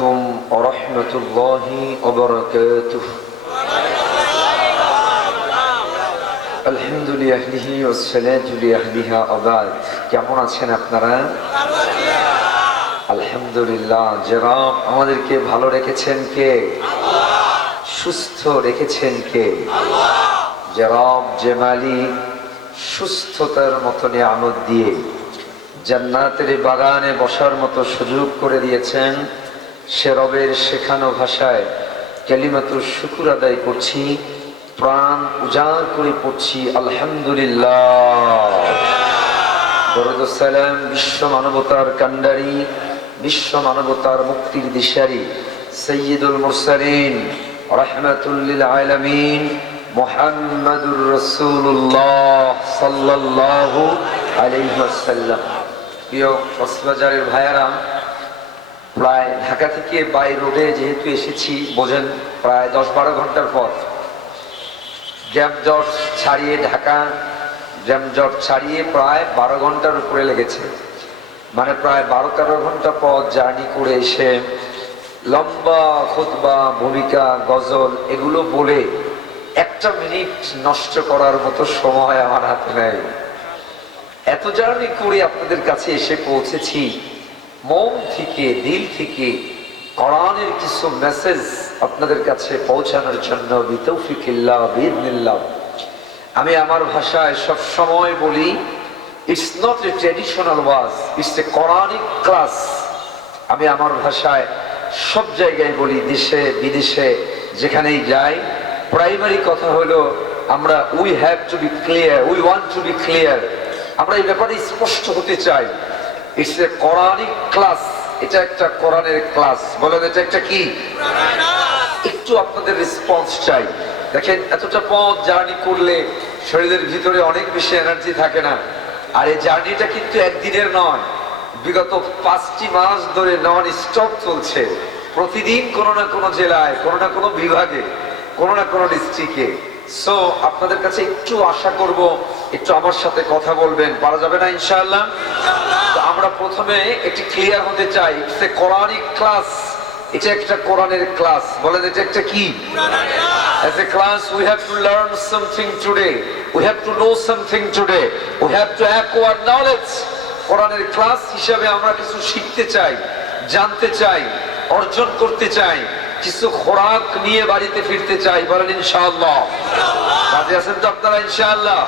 عليكم ورحمة الله وبركاته الحمد لله والصلاة لأهلها وبعد কেমন আছেন আপনারা আলহামদুলিল্লাহ জনাব আমাদেরকে ভালো রেখেছেন কে আল্লাহ সুস্থ রেখেছেন কে আল্লাহ জনাব যে মালিক সুস্থতার মতো নিয়ামত দিয়ে জান্নাতের বাগানে বসার মতো সুযোগ করে দিয়েছেন সে রবের শেখানো ভাষায় কালিমাতুশ শুকর আদায় করছি প্রাণ উজাড় করে পড়ছি আলহামদুলিল্লাহ দরুদ ও সালাম বিশ্ব মানবতার কান্ডারি বিশ্ব মানবতার মুক্তির দিশারি সাইয়্যিদুল মুরসালিন রাহমাতুল লিল আলামিন মুহাম্মাদুর রাসূলুল্লাহ সাল্লাল্লাহু আলাইহি ওয়াসাল্লাম। প্রিয় কক্সবাজারের ভাইয়ারা, প্রায় ঢাকা থেকে বাই রোডে যেহেতু এসেছি বোঝেন প্রায় 10-12 ঘন্টার পর জ্যামজট ছাড়িয়ে ঢাকা জ্যামজট ছাড়িয়ে প্রায় 12 ঘন্টার উপরে লেগেছে, মানে প্রায় 12-13 ঘন্টা পথ জার্নি করে এসে লম্বা খুতবা ভূমিকা গজল এগুলো বলে একটা মিনিট নষ্ট করার মতো সময় আমার হাতে নেই। এত জার্নি করে আপনাদের কাছে এসে পৌঁছেছি মন থেকে দিল থেকে কোরআনের কিছু মেসেজ আপনাদের কাছে পৌঁছানোর জন্য বিতৌফিকিল্লাহ বিইذنিল্লাহ। আমি আমার ভাষায় সব সময় বলি it's not a traditional was, it's a Quranic class. আমি আমার ভাষায় সব জায়গায় বলি, দেশে বিদেশে যেখানেই যাই, প্রাইমারি কথা হলো আমরা we have to be clear, we want to be clear. আমরা এই ব্যাপারে স্পষ্ট হতে চাই। ইটস এ কোরআনিক ক্লাস, এটা একটা কোরআনের ক্লাস। বলেন এটা একটা কি? একটু আপনাদের রেসপন্স চাই। দেখেন এতটা পথ জার্নি করলে শরীরের ভিতরে অনেক বেশি এনার্জি থাকে না, আর এই জার্নিটা কিন্তু একদিনের নয়, বিগত 5টি মাস ধরে নন স্টপ চলছে। প্রতিদিন কোনো না কোনো জেলায়, কোনো না কোনো বিভাগে, কোনো না কোনো ডিস্ট্রিক্টে। সো আপনাদের কাছে একটু আশা করব একটু আমার সাথে কথা বলবেন, পারা যাবে না ইনশাআল্লাহ? তো আমরা প্রথমে একটু ক্লিয়ার হতে চাই, ইটস এ কোরআনিক ক্লাস, এটা একটা কোরআনের ক্লাস। বলেন এটা একটা কি? As a class we have to learn something today, we have to know something today, we have to acquire knowledge. কোরআনের ক্লাস হিসাবে আমরা কিছু শিখতে চাই, জানতে চাই, অর্জন করতে চাই, কিছু খোরাক নিয়ে বাড়িতে ফিরতে চাই। বলেন ইনশাআল্লাহ। রাজি আছেন তো আপনারা? ইনশাআল্লাহ।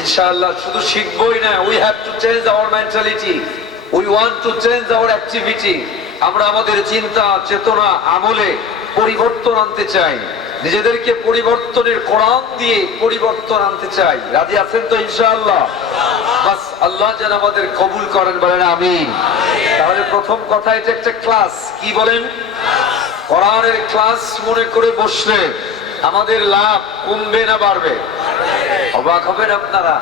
ইনশাআল্লাহ শুধু শিখবই না, we have to change our mentality, we want to change our activity. আমরা আমাদের চিন্তা চেতনা আমলে পরিবর্তন আনতে চাই, নিজেদেরকে পরিবর্তনের কোরআন দিয়ে পরিবর্তন আনতে চাই। রাজি আছেন তো ইনশাআল্লাহ? বাস আল্লাহ যেন আমাদের কবুল করেন, বলেন আমিন। তাহলে প্রথম কথা, এটা একটা ক্লাস। কি বলেন? কোরআনের ক্লাস মনে করে বসলে আমাদের লাভ কমবে না বাড়বে? অবাক হবেন আপনারা।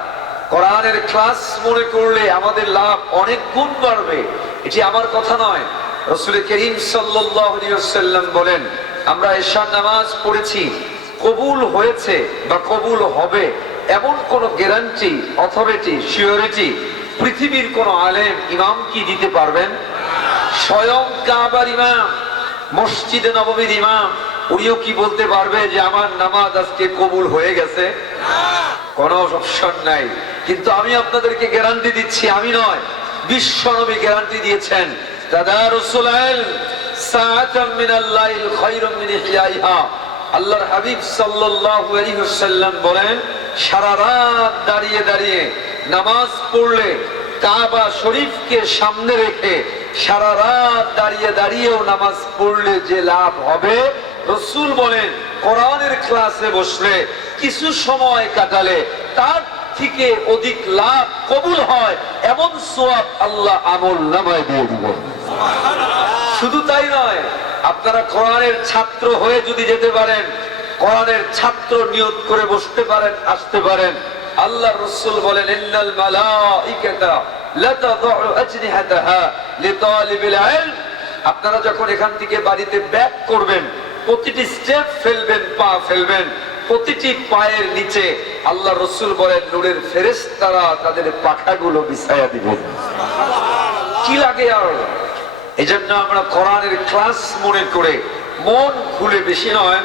কোরআনের ক্লাস মনে করলে আমাদের লাভ অনেক গুণ বাড়বে। এটি আমার কথা নয়, রাসূল করিম সাল্লাল্লাহু আলাইহি ওয়াসাল্লাম বলেন, আমরা এশার নামাজ পড়েছি, কবুল হয়েছে বা কবুল হবে এমন কোন গ্যারান্টি অথরিটি সিওরিটি পৃথিবীর কোন আলেম ইমাম কি দিতে পারবেন? স্বয়ং কাবার ইমাম, মসজিদে নববীর ইমাম, উনিও কি বলতে পারবে যে আমার নামাজ আজকে কবুল হয়ে গেছে? কোনো অপশন নাই। কিন্তু আমি আপনাদেরকে গ্যারান্টি দিচ্ছি, আমি নয়, বিশ্ব নবী গ্যারান্টি দিয়েছেন, তাদারুসুল ইলম সাআতাম মিনাল লাইল খায়রুম মিন ইহইয়াহা। আল্লাহর হাবিব সাল্লাল্লাহু আলাইহি ওয়াসাল্লাম বলেন, সারা রাত দাঁড়িয়ে দাঁড়িয়ে নামাজ পড়লে, কাবা শরীফকে সামনে রেখে সারা রাত দাঁড়িয়ে দাঁড়িয়েও নামাজ পড়লে যে লাভ হবে, রাসূল বলেন কোরআনের ক্লাসে বসলে কিছু সময় কাটালে তার থেকে অধিক লাভ কবুল হয় এমন সওয়াব আল্লাহ আমল নামায় দিয়ে দিবেন। শুধু তাই নয়, আপনারা কোরআনের ছাত্র হয়ে যদি যেতে পারেন, কোরআনের ছাত্র নিয়ত করে বসতে পারেন, আসতে পারেন, আল্লাহ রাসূল বলেন, ইন্নাল মালাইকাতা লা তাদউ আজনিহাতাহা লিতালিবিল ইলম। আপনারা যখন এখান থেকে বাড়িতে ব্যাক করবেন, প্রতিটি স্টেপ ফেলবেন, পা ফেলবেন, প্রতিটি পায়ের নিচে আল্লাহ রাসূল বলেন নূরের ফেরেশতারা তাদের পাখাগুলো বিছায়া দিবেন। কি লাগে আর? এই জন্য আমরা কোরআনের ক্লাস মনে করে মন খুলে, বেশি নয়,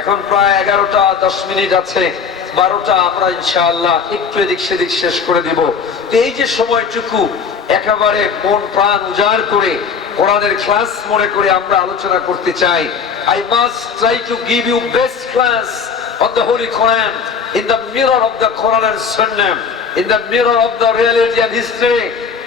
এখন প্রায় 11টা 10 মিনিট আছে, 12টা আমরা ইনশাআল্লাহ একটু এদিক সেদিক শেষ করে দিব। তো এই যে সময়টুকু একেবারে মন প্রাণ উজাড় করে কোরআনের ক্লাস মনে করে আমরা আলোচনা করতে চাই। I must try to give you best class of the Holy Quran in the mirror of the Quran and Sunnah, in the mirror of the reality and history,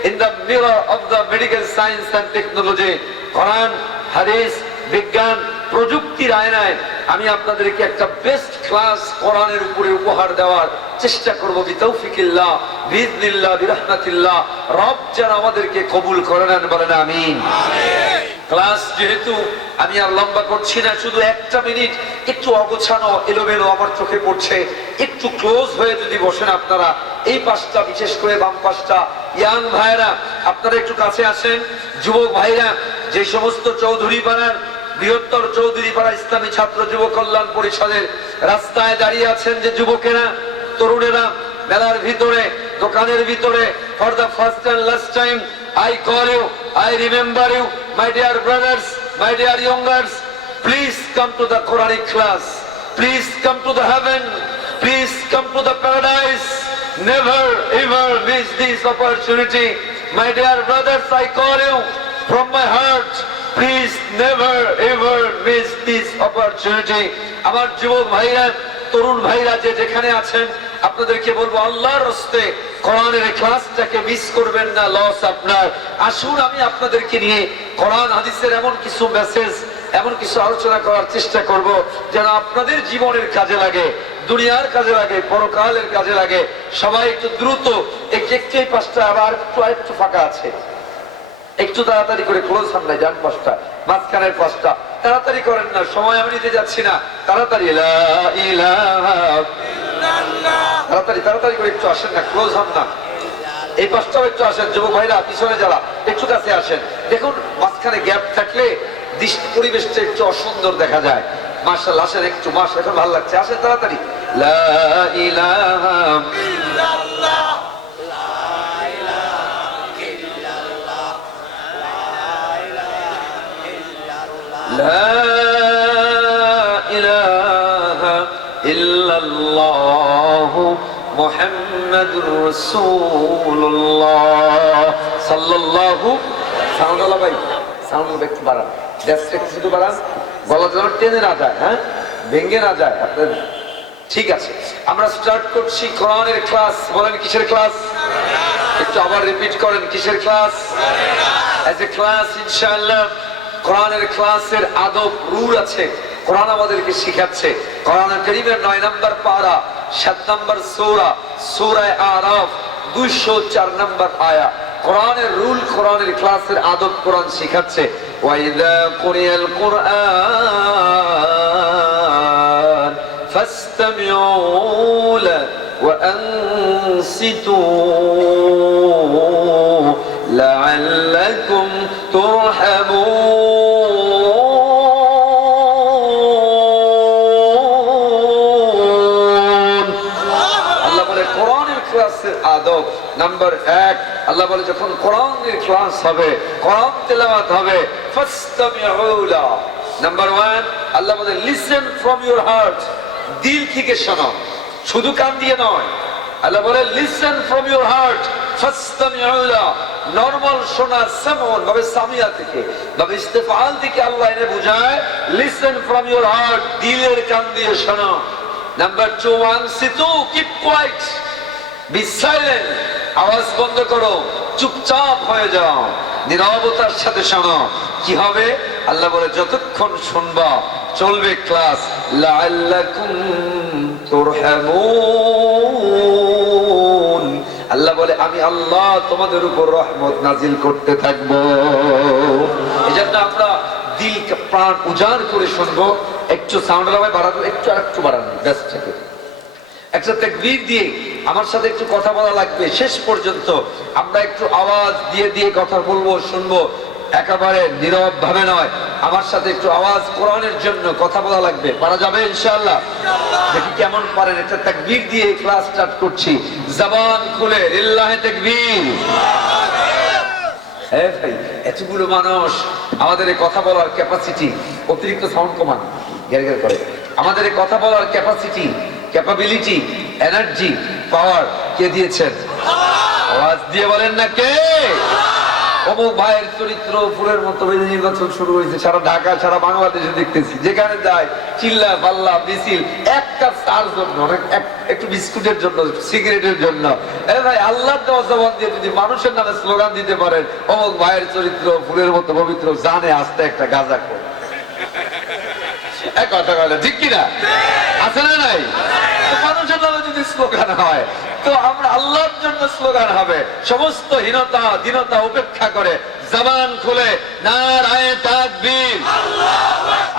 in the mirror of the medical science and technology. Quran, Hadith, বিজ্ঞান, প্রযুক্তির আয়নায় আমি আপনাদেরকে একটা best class কোরআনের উপরে উপহার দেওয়ার চেষ্টা করব বিতৌফিকিল্লাহ, বিইজনিল্লাহ, বিরহমাতিল্লাহ। রব যেন আমাদেরকে কবুল করে নেন, বলেন আমিন। ক্লাস যেহেতু আমি আর লম্বা করছি না, শুধু 1টা মিনিট একটু অগোছানো এলোমেলো আমার চোখে পড়ছে, একটু ক্লোজ হয়ে যদি বসেন আপনারা, এই পাশটা বিশেষ করে বাম পাশটা, ইয়াং ভাইরা আপনারা একটু কাছে আসেন। যুবক ভাইরা, যে সমস্ত চৌধুরী পাড়ার, বৃহত্তর চৌধুরী পাড়া ইসলামী ছাত্র যুব কল্যাণ পরিষদের রাস্তায় দাঁড়িয়ে আছেন যে যুবকেরা, তরুণেরা, মেলার ভিতরে, দোকানের ভিতরে, for the first and last time I call you, I remember you, my dear brothers, my dear youngers, please come to the Quranic class, please come to the heaven, please come to the paradise, never ever miss this opportunity. My dear brothers, I call you from my heart, please never ever miss this opportunity. আমার যুবক ভাইরা, তরুণ ভাইরা যে যেখানে আছেন, আপনাদেরকে বলবো আল্লাহর রাস্তে কোরআনের ক্লাসটাকে মিস করবেন না, লস আপনার। আসুন আমি আপনাদেরকে নিয়ে কোরআন হাদিসের এমন কিছু মেসেজ, এমন কিছু আলোচনা করার চেষ্টা করব যেন আপনাদের জীবনের কাজে লাগে, দুনিয়ার কাজে লাগে, পরকালের কাজে লাগে। সবাই একটু দ্রুত, একটি পাঁচটা, আবার একটু ফাঁকা আছে, একটু তাড়াতাড়ি করে ক্লোজ সামনে যান, পাঁচটা, মাঝখানের পাঁচটা, তাড়াতাড়ি করেন না, সময় আমি নিতে যাচ্ছি না, তাড়াতাড়ি, লা ইলাহা ইল্লাল্লাহ, তাড়াতাড়ি তাড়াতাড়ি করে একটু আসেন না, ক্লোজ হন না। এই পাঁচটাও একটু আসেন, যুবক ভাইরা পিছনে যারা একটু কাছে আসেন। দেখুন মাঝখানে গ্যাপ থাকলে দৃষ্টি পরিবেশটা একটু অসুন্দর দেখা যায়। মাশাআল্লাহ, আসেন একটু, মাশাআল্লাহ, এখন ভালো লাগছে, আসেন তাড়াতাড়ি। লা ইলাহা ইল্লাল্লাহ, لا إله إلا الله محمد رسول الله صلى الله। সাউন্ড আলা ভাই, সাউন্ড একটু বাড়ান, জাস্ট একটু বাড়ান, গলা যেন টেনে না যায়, হ্যাঁ, ভেঙে না যায় আপনার। ঠিক আছে, আমরা স্টার্ট করছি কোরআনের ক্লাস। বলেন কিসের ক্লাস? একটু আবার রিপিট করেন, কিসের ক্লাস? এজ এ ক্লাস ইনশাআল্লাহ। কোরআনের ক্লাসের আদব, রুল আছে, কোরআন আমাদেরকে শিখাচ্ছে। কোরআন কারীমের 9 নম্বর পারা, 7 নম্বর সূরা, সূরা আরাফ, 204 নম্বর আয়াত। কোরআনের রুল, কোরআনের ক্লাসের আদব কোরআন শিখাচ্ছে। ওয়াইদা কুরিয়াল কুরআন ফাসতামিউ লা ওয়া আনসিতু লাআল্লাকুম তুরহামুন। আল্লাহ বলে কোরআনের ক্লাসের আদব নাম্বার 1, আল্লাহ বলে যখন কোরআনের ক্লাস হবে, কোরআন তেলাওয়াত হবে, ফাসতামিউ লা। নাম্বার 1, আল্লাহ বলে লিসেন ফ্রম ইউর হার্ট, দিল থেকে শোনো, শুধু কান দিয়ে নয়। আল্লাহ বলে লিসেন ফ্রম ইউর হার্ট, ফাসতামিউ লা। নরমাল শোনা, সামন ভাবে সামিয়া থেকে, ভাবে ইস্তেফাল থেকে আল্লাহ এনে বুঝায় লিসেন ফ্রম ইউর হার্ট, দিলের কান দিয়ে শোনো। নাম্বার 2, আনসিতু, কিপ কোয়াইট, বি সাইলেন্ট, আওয়াজ বন্ধ করো, চুপচাপ হয়ে যাও, নীরবতার সাথে শোনো। কি হবে? আল্লাহ বলে যতক্ষণ শুনবা চলবে ক্লাস। লাআল্লাকুম তুরহামুন, আল্লাহ বলে আমি আল্লাহ তোমাদের উপর রহমত নাজিল করতে থাকবো। এই জন্য আমরা দিল প্রাণ উজাড় করে শুনবো। একটু সাউন্ড লাগাই বাড়াবো, একটু আর একটু বাড়ানো, ব্যস্ত থেকে একটা তাকবীর দিয়ে আমার সাথে একটু কথা বলা লাগবে। শেষ পর্যন্ত আমরা একটু আওয়াজ দিয়ে দিয়ে কথা বলবো, শুনবো, একেবারে নীরব ভাবে নয়। আমার সাথে একটু আওয়াজ কোরআনের জন্য কথা বলা লাগবে। পারা যাবে ইনশাআল্লাহ? দেখি কেমন পারেন। একটা তাকবীর দিয়ে ক্লাস স্টার্ট করছি। জবান খুলে লিল্লাহি তাকবীর, ভাই, এতগুলো মানুষ, আমাদের এই কথা বলার ক্যাপাসিটি, অতিরিক্ত সাউন্ড কমান, ঘের ঘের করে, আমাদের এই কথা বলার ক্যাপাসিটি, ক্যাপাবিলিটি, এনার্জি, পাওয়ার কে দিয়েছেন? আওয়াজ দিয়ে বলেন না কে? অমুক ভাইয়ের চরিত্র ফুলের মতো নির্বাচন শুরু হয়েছে সারা ঢাকা, সারা বাংলাদেশে দেখতেছি, যেখানে যায় চিল্লা পাল্লা মিছিল, এক কাপ চার জন্য, একটু বিস্কুটের জন্য, সিগারেটের জন্য। ভাই, আল্লাহর দেওয়া জবান দিয়ে যদি মানুষের নামে স্লোগান দিতে পারেন, অমুক ভাইয়ের চরিত্র ফুলের মতো পবিত্র, জানে আস্তে একটা গাঁজা করে। কথা বলে ঠিক কিনা? আছে না নাই? মানুষের নামে যদি স্লোগান হয়, তো আমরা আল্লাহর জন্য স্লোগান হবে। সমস্ত হীনতা দীনতা উপেক্ষা করে জবান খুলে নারায়ে তাকবীর,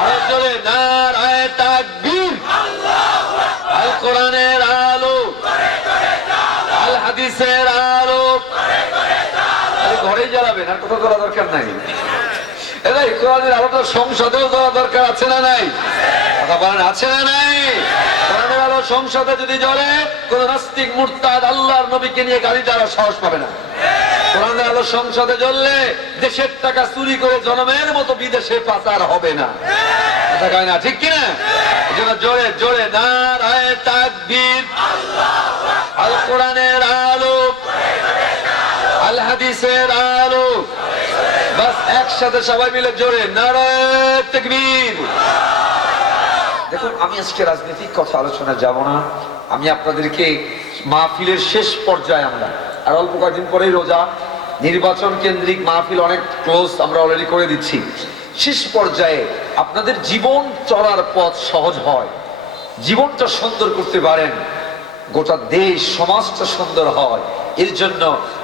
আরো জোরে নারায়ে তাকবীর, আল কোরআনের আলো, আল হাদিসের আলো। ঘরে জ্বালাবেন, আর কোথাও জ্বালা দরকার নাই। এই কোরআনের আলোটা সংসদেও জ্বলা দরকার আছে না নাই? কথা বলেন, আছে না নাই? কোরআনের আলো সংসদে যদি জ্বলে, কোন নাস্তিক মুরতাদ আল্লাহর নবীকে নিয়ে গালি দেওয়ার সাহস পাবে না। কোরআনের আলো সংসদে জ্বললে দেশের টাকা চুরি করে জনমের মতো বিদেশে পাচার হবে না। কথা কয় না ঠিক কিনা? এজন্য জোরে জোরে নারায়ে তাকবীর, আল কোরআনের আলো, আল হাদিসের আলো। বাস একসাথে সবাই মিলে জোরে নারায়ে তাকবীর। দেখুন, আমি আজকে রাজনৈতিক কথা আলোচনা যাব না। আমি আপনাদেরকে মাহফিলের শেষ পর্যায়ে, আমরা আর অল্প কয়েকদিন পরেই রোজা, নির্বাচন কেন্দ্রিক মাহফিল অনেক ক্লোজ, আমরা অলরেডি করে দিচ্ছি। শেষ পর্যায়ে আপনাদের জীবন চলার পথ সহজ হয়, জীবনটা সুন্দর করতে পারেন, গোটা দেশ সমাজটা সুন্দর হয়, এর জন্য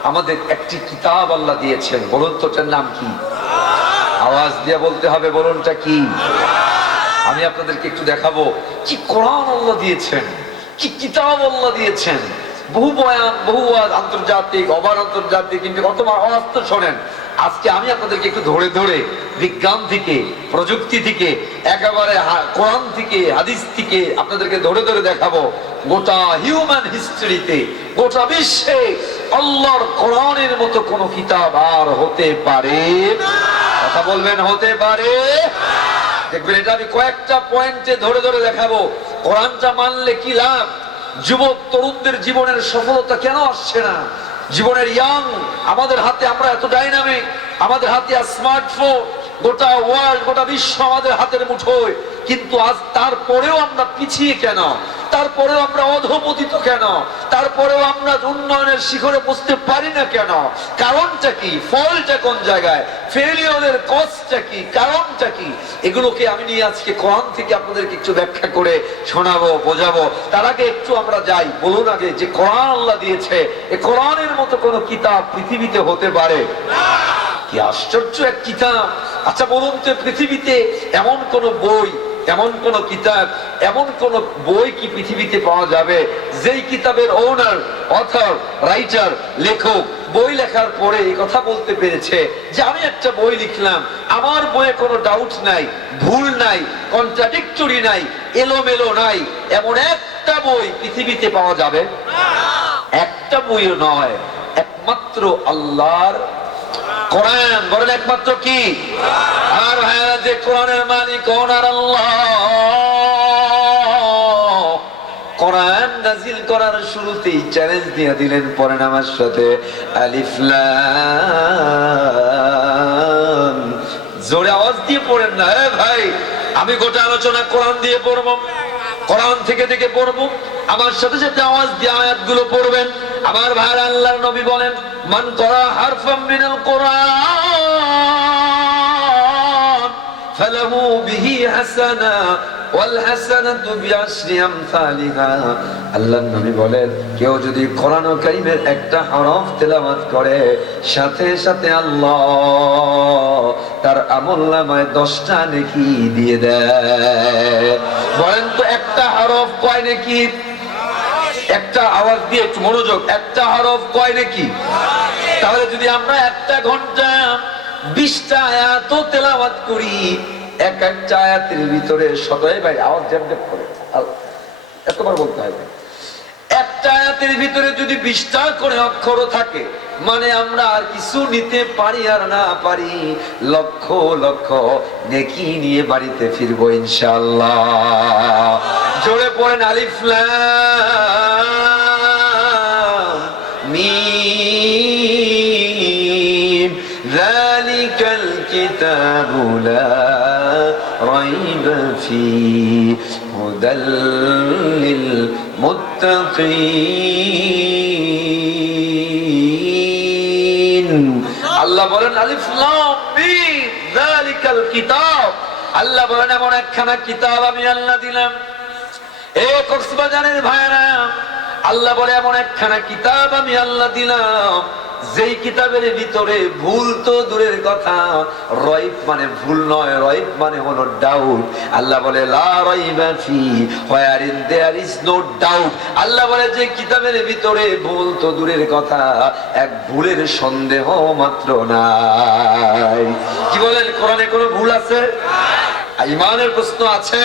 আমাদের একটি কিতাব আল্লাহ দিয়েছেন। বলুন তো ওটার নাম কি? আওয়াজ দিয়ে বলতে হবে, বলুনটা কি? আমি আপনাদেরকে একটু দেখাবো কি কোরআন আল্লাহ দিয়েছেন, কি কিতাব আল্লাহ দিয়েছেন। বহু বয়ান, বহু আন্তর্জাতিক, অবার আন্তর্জাতিক, কিন্তু কত আওয়াজ তো শোনেন। আজকে আমি আপনাদেরকে একটু ধরে ধরে বিজ্ঞান থেকে, প্রযুক্তি থেকে, একেবারে কোরআন থেকে, হাদিস থেকে আপনাদেরকে ধরে ধরে দেখাবো গোটা হিউম্যান হিস্ট্রিতে, গোটা বিশ্বে আল্লাহর কোরআনের মতো কোন কিতাব আর হতে পারে? কথা বলবেন, হতে পারে? দেখবেন, এটা আমি কয়েকটা পয়েন্টে ধরে ধরে দেখাবো। কোরআনটা মানলে কি লাভ? যুবক তরুণদের জীবনের সফলতা কেন আসছে না? জীবনের ইয়াং, আমাদের হাতে, আমরা এত ডাইনামিক, আমাদের হাতে স্মার্টফোন, গোটা ওয়ার্ল্ড, গোটা বিশ্ব আমাদের হাতের মুঠোয়, কিন্তু আজ তারপরেও আমরা পিছিয়ে কেন? তারপরেও আমরা অধপতিত কেন? তারপরেও আমরা উন্নয়নের শিখরে পৌঁছতে পারি না কেন? কারণটা কি? ফলটা কোন জায়গায়? ফেলিওরের কজটা কি? কারণটা কি? এগুলোকে আমি নিয়ে আজকে কোরআন থেকে আপনাদেরকে একটু ব্যাখ্যা করে শোনাবো, বোঝাবো। তার আগে একটু আমরা যাই, বলুন আগে যে কোরআন আল্লাহ দিয়েছে, এই কোরআনের মতো কোন কিতাব পৃথিবীতে হতে পারে? কি আশ্চর্য এক কিতাব! আচ্ছা বলুন তো, পৃথিবীতে এমন কোন বই, এমন কোন কিতাব, এমন কোন বই কি পৃথিবীতে পাওয়া যাবে যেই কিতাবের ওনার, অথর, রাইটার, লেখক বই লেখার পরে এই কথা বলতে পেরেছে যে আমি একটা বই লিখলাম, আমার বইয়ে কোনো ডাউট নাই, ভুল নাই, কন্ট্রাডিক্টরি নাই, এলোমেলো নাই, এমন একটা বই পৃথিবীতে পাওয়া যাবে? একটা বইও নয়, একমাত্র আল্লাহর কোরআন। বলেন একমাত্র কি? আর ভাইরা, যে কোরআনের মালিক ওনার আল্লাহ। কোরআন নাজিল করার শুরুতেই চ্যালেঞ্জ দিয়ে দিলেন, পড়েন আমার সাথে, আলিফ লাম। জোরে আওয়াজ দিয়ে পড়েন না ভাই। আমি গোটা আলোচনা কোরআন দিয়ে পড়বো, কোরআন থেকে থেকে পড়বো, আমার সাথে সাথে আওয়াজ দিয়ে আয়াতগুলো পড়বেন। আমার ভাইরা, আল্লাহর নবী বলেন, মান করা হারফাম মিনাল কোরআন ফালাহু বিহি হাসানা ওয়াল হাসানাতু বিআশরি আমসালিহা। আল্লাহর নবী বলেন, কেউ যদি কোরআন কারীমের একটা হরফ তেলাওয়াত করে, সাথে সাথে আল্লাহ তার আমলনামায় 10টা নেকি দিয়ে দেয়। বলেন তো, একটা হরফ কয় নেকি? একটা আওয়াজ দিয়ে একটু মনোযোগ, একটা হরফ কয় নেকি? তাহলে যদি আমরা একটা ঘন্টা 20টা আয়াত তেলাওয়াত করি, এক একটা আয়াতের ভিতরে সদয় ভাই আওয়াজ জ্যাম করে এতবার বলতে হবে, একটা একটা আয়াতের ভিতরে যদি 20টা করে অক্ষর থাকে, মানে আমরা আর কিছু নিতে পারি আর না পারি, লক্ষ লক্ষ নেকি নিয়ে বাড়িতে ফিরবো ইনশাআল্লাহ। জোরে পড়েন আলিফ লাম মিম, যালিকাল কিতাবু লা রাইবা ফীহি হুদাল লিল মুত্তাকিন। আল্লাহ বলেন আলিফ লাম মিম যালিকাল কিতাব, আল্লাহ বলেন এমন একখানা কিতাব আমি আল্লাহ দিলাম। এ কক্সবাজারের ভাইরা, আল্লাহ বলে এমন একখানা কিতাব আমি আল্লাহ দিলাম, যেই কিতাবের ভিতরে ভুল তো দূরের কথা, রাইব মানে ভুল নয়, রাইব মানে হলো ডাউট। আল্লাহ বলে লা রাইবা ফি, wherein there is no doubt। আল্লাহ বলে যে কিতাবের ভিতরে ভুল তো দূরের কথা, এক ভুলের সন্দেহ মাত্র নাই। কি বলেন, কোরআনে কোনো ভুল আছে? ইমানের প্রশ্ন আছে?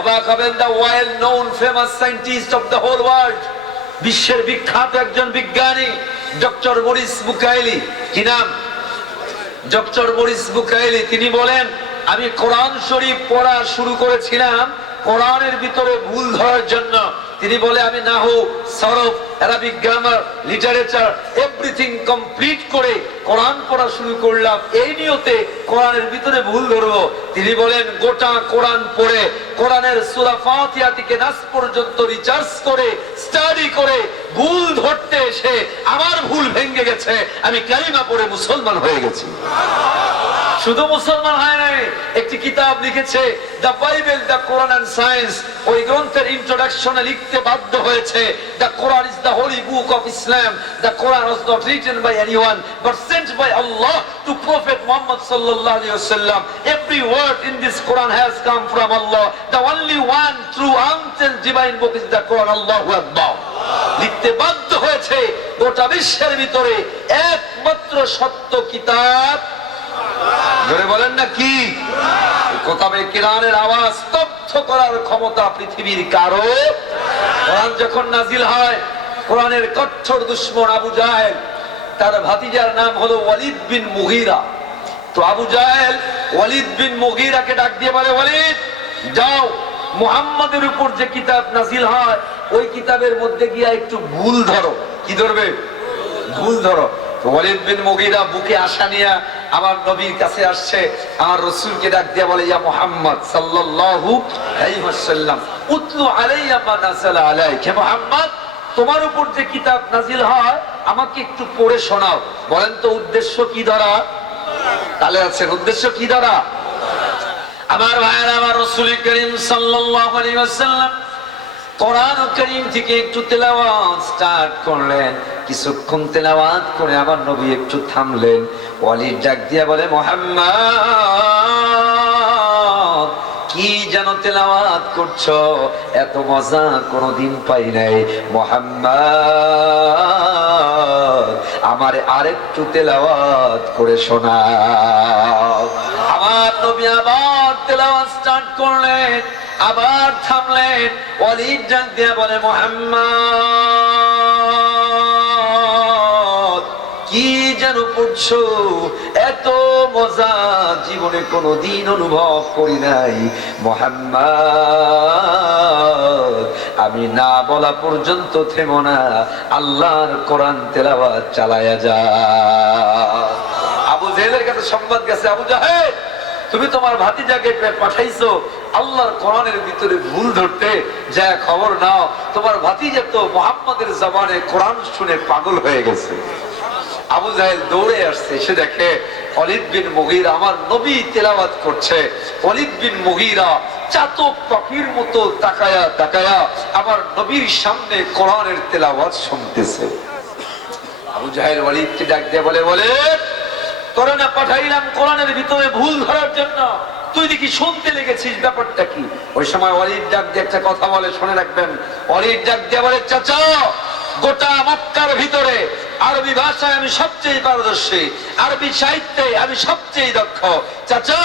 অবাক হবেন, the well known famous scientist of the whole world, বিশ্বের বিখ্যাত একজন বিজ্ঞানী ডক্টর মরিস বুকাইলি। কি নাম? Doctor Morris Bucaille. তিনি বলেন, আমি কোরআন শরীফ পড়া শুরু করেছিলাম কোরআনের ভিতরে ভুল ধরার জন্য। তিনি বলে আমি নাহু, সরফ, Arabic grammar, literature everything complete করে কোরআন পড়া শুরু করলাম এই নিয়তে কোরআনের ভিতরে ভুল ধরবো। তিনি বলেন গোটা কোরআন পড়ে কোরআনের সূরা ফাতিহা থেকে নাস পর্যন্ত রিসার্চ করে স্টাডি করে ভুল ধরতে এসে আমার ভুল ভেঙে গেছে, আমি কালিমা পড়ে মুসলমান হয়ে গেছি। শুধু মুসলমান হয় নাই, একটি কিতাব লিখেছে the Bible, the Quran and science. ওই গ্রন্থের ইন্ট্রোডাকশনে লিখতে বাধ্য হয়েছে the Quran is the holy book of Islam, the Quran was not written by anyone but sent by Allah to prophet Muhammad সাল্লাল্লাহু আলাইহি ওয়াসাল্লাম। Every word in this Quran has come from Allah, the only one true untold divine book is the Quran. আল্লাহু আকবার। লিখতে বাধ্য হয়েছে গোটা বিশ্বের ভিতরে একমাত্র সত্য কিতাব, জোরে বলেন না কি? কোরআনে কিরানের আওয়াজ স্তব্ধ করার ক্ষমতা পৃথিবীর কারো। কোরআন যখন নাজিল হয়, কোরআনের কঠোর দুশমন আবু জাহেল, তার ভাতিজার নাম হলো ওয়ালিদ বিন মুগীরা। তো আবু জাহেল ওয়ালিদ বিন মুগীরাকে ডাক দিয়ে বলে, ওয়ালিদ যাও, মুহাম্মাদের উপর যে কিতাব নাজিল হয় ওই কিতাবের মধ্যে গিয়া একটু ভুল ধরো। কি ধরবে? ভুল ধরো। ওয়ালিদ বিন মুগীরা বুকে আশা নিয়ে আমার নবীর কাছে আসছে, আমার রাসূলকে ডাক দিয়ে বলে, ইয়া মুহাম্মদ সাল্লাল্লাহু আলাইহি ওয়াসাল্লাম উতলু আলাইয়া মা নাযালা আলাইকা। হে মুহাম্মদ, তোমার উপর যে কিতাব নাজিল হয় আমাকে একটু পড়ে শোনাও। বলেন তো উদ্দেশ্য কি ধরা? তাহলে আছেন উদ্দেশ্য কি ধরা? আমার ভাইরা, আমার রাসূল করিম সাল্লাল্লাহু আলাইহি ওয়াসাল্লাম কোরআন কারীম থেকে একটু তেলাওয়াত স্টার্ট করলেন। কিছুক্ষণ তেলাওয়াত করে আমার নবী একটু থামলেন। ওয়ালিদ ডাক দিয়ে বলে, মুহাম্মদ কি যেন তেলাওয়াত করছো, এত মজা কোনদিন পাই নাই। মুহাম্মদ আমারে আরেকটু তেলাওয়াত করে শোনাও। আমার নবী আবার তেলাওয়াত স্টার্ট করলেন, আবার থামলেন। ওয়ালিদ ডাক দিয়ে বলে, মুহাম্মদ কি যেন পড়ছো, এত মজা জীবনে কোনদিন অনুভব করি নাই। মুহাম্মদ আমি না বলা পর্যন্ত থেমো না, আল্লাহর কোরআন তেলাওয়াত চালায়া যা। আবু জাহেলের কাছে সংবাদ গেছে, আবু জাহেল তুমি তোমার ভাতিজাকে পাঠাইছো আল্লাহর কোরআনের ভিতরে ভুল ধরতে, যা খবর নাও তোমার ভাতিজা তো মুহাম্মাদের জবানে কোরআন শুনে পাগল হয়ে গেছে। আবু জাহেল দৌড়ে আসছে, এসে দেখে ওয়ালিদ বিন মুগীরা আমার নবী তেলাওয়াত করছে। ওয়ালিদ বিন মুগীরা চাতক পাখির মতো তাকায়া তাকায়া আমার নবীর সামনে কোরআনের তেলাওয়াত শুনতেছে। আবু জাহেল ওয়ালিদকে ডাক দিয়ে বলে, তোরা না পাঠাইলাম কোরআনের ভিতরে ভুল ধরার জন্য, তুই দেখি শুনতে লেগেছিস, ব্যাপারটা কি? ওই সময় ওয়ালিদ ডাক দিয়ে একটা কথা বলে, শুনে রাখবেন। ওয়ালিদ ডাক দিয়ে বলে, চাচা গোটা মক্কার ভিতরে আরবি ভাষায় আমি সবচেয়ে পারদর্শী, আরবি সাহিত্যে আমি সবচেয়ে দক্ষ। চাচা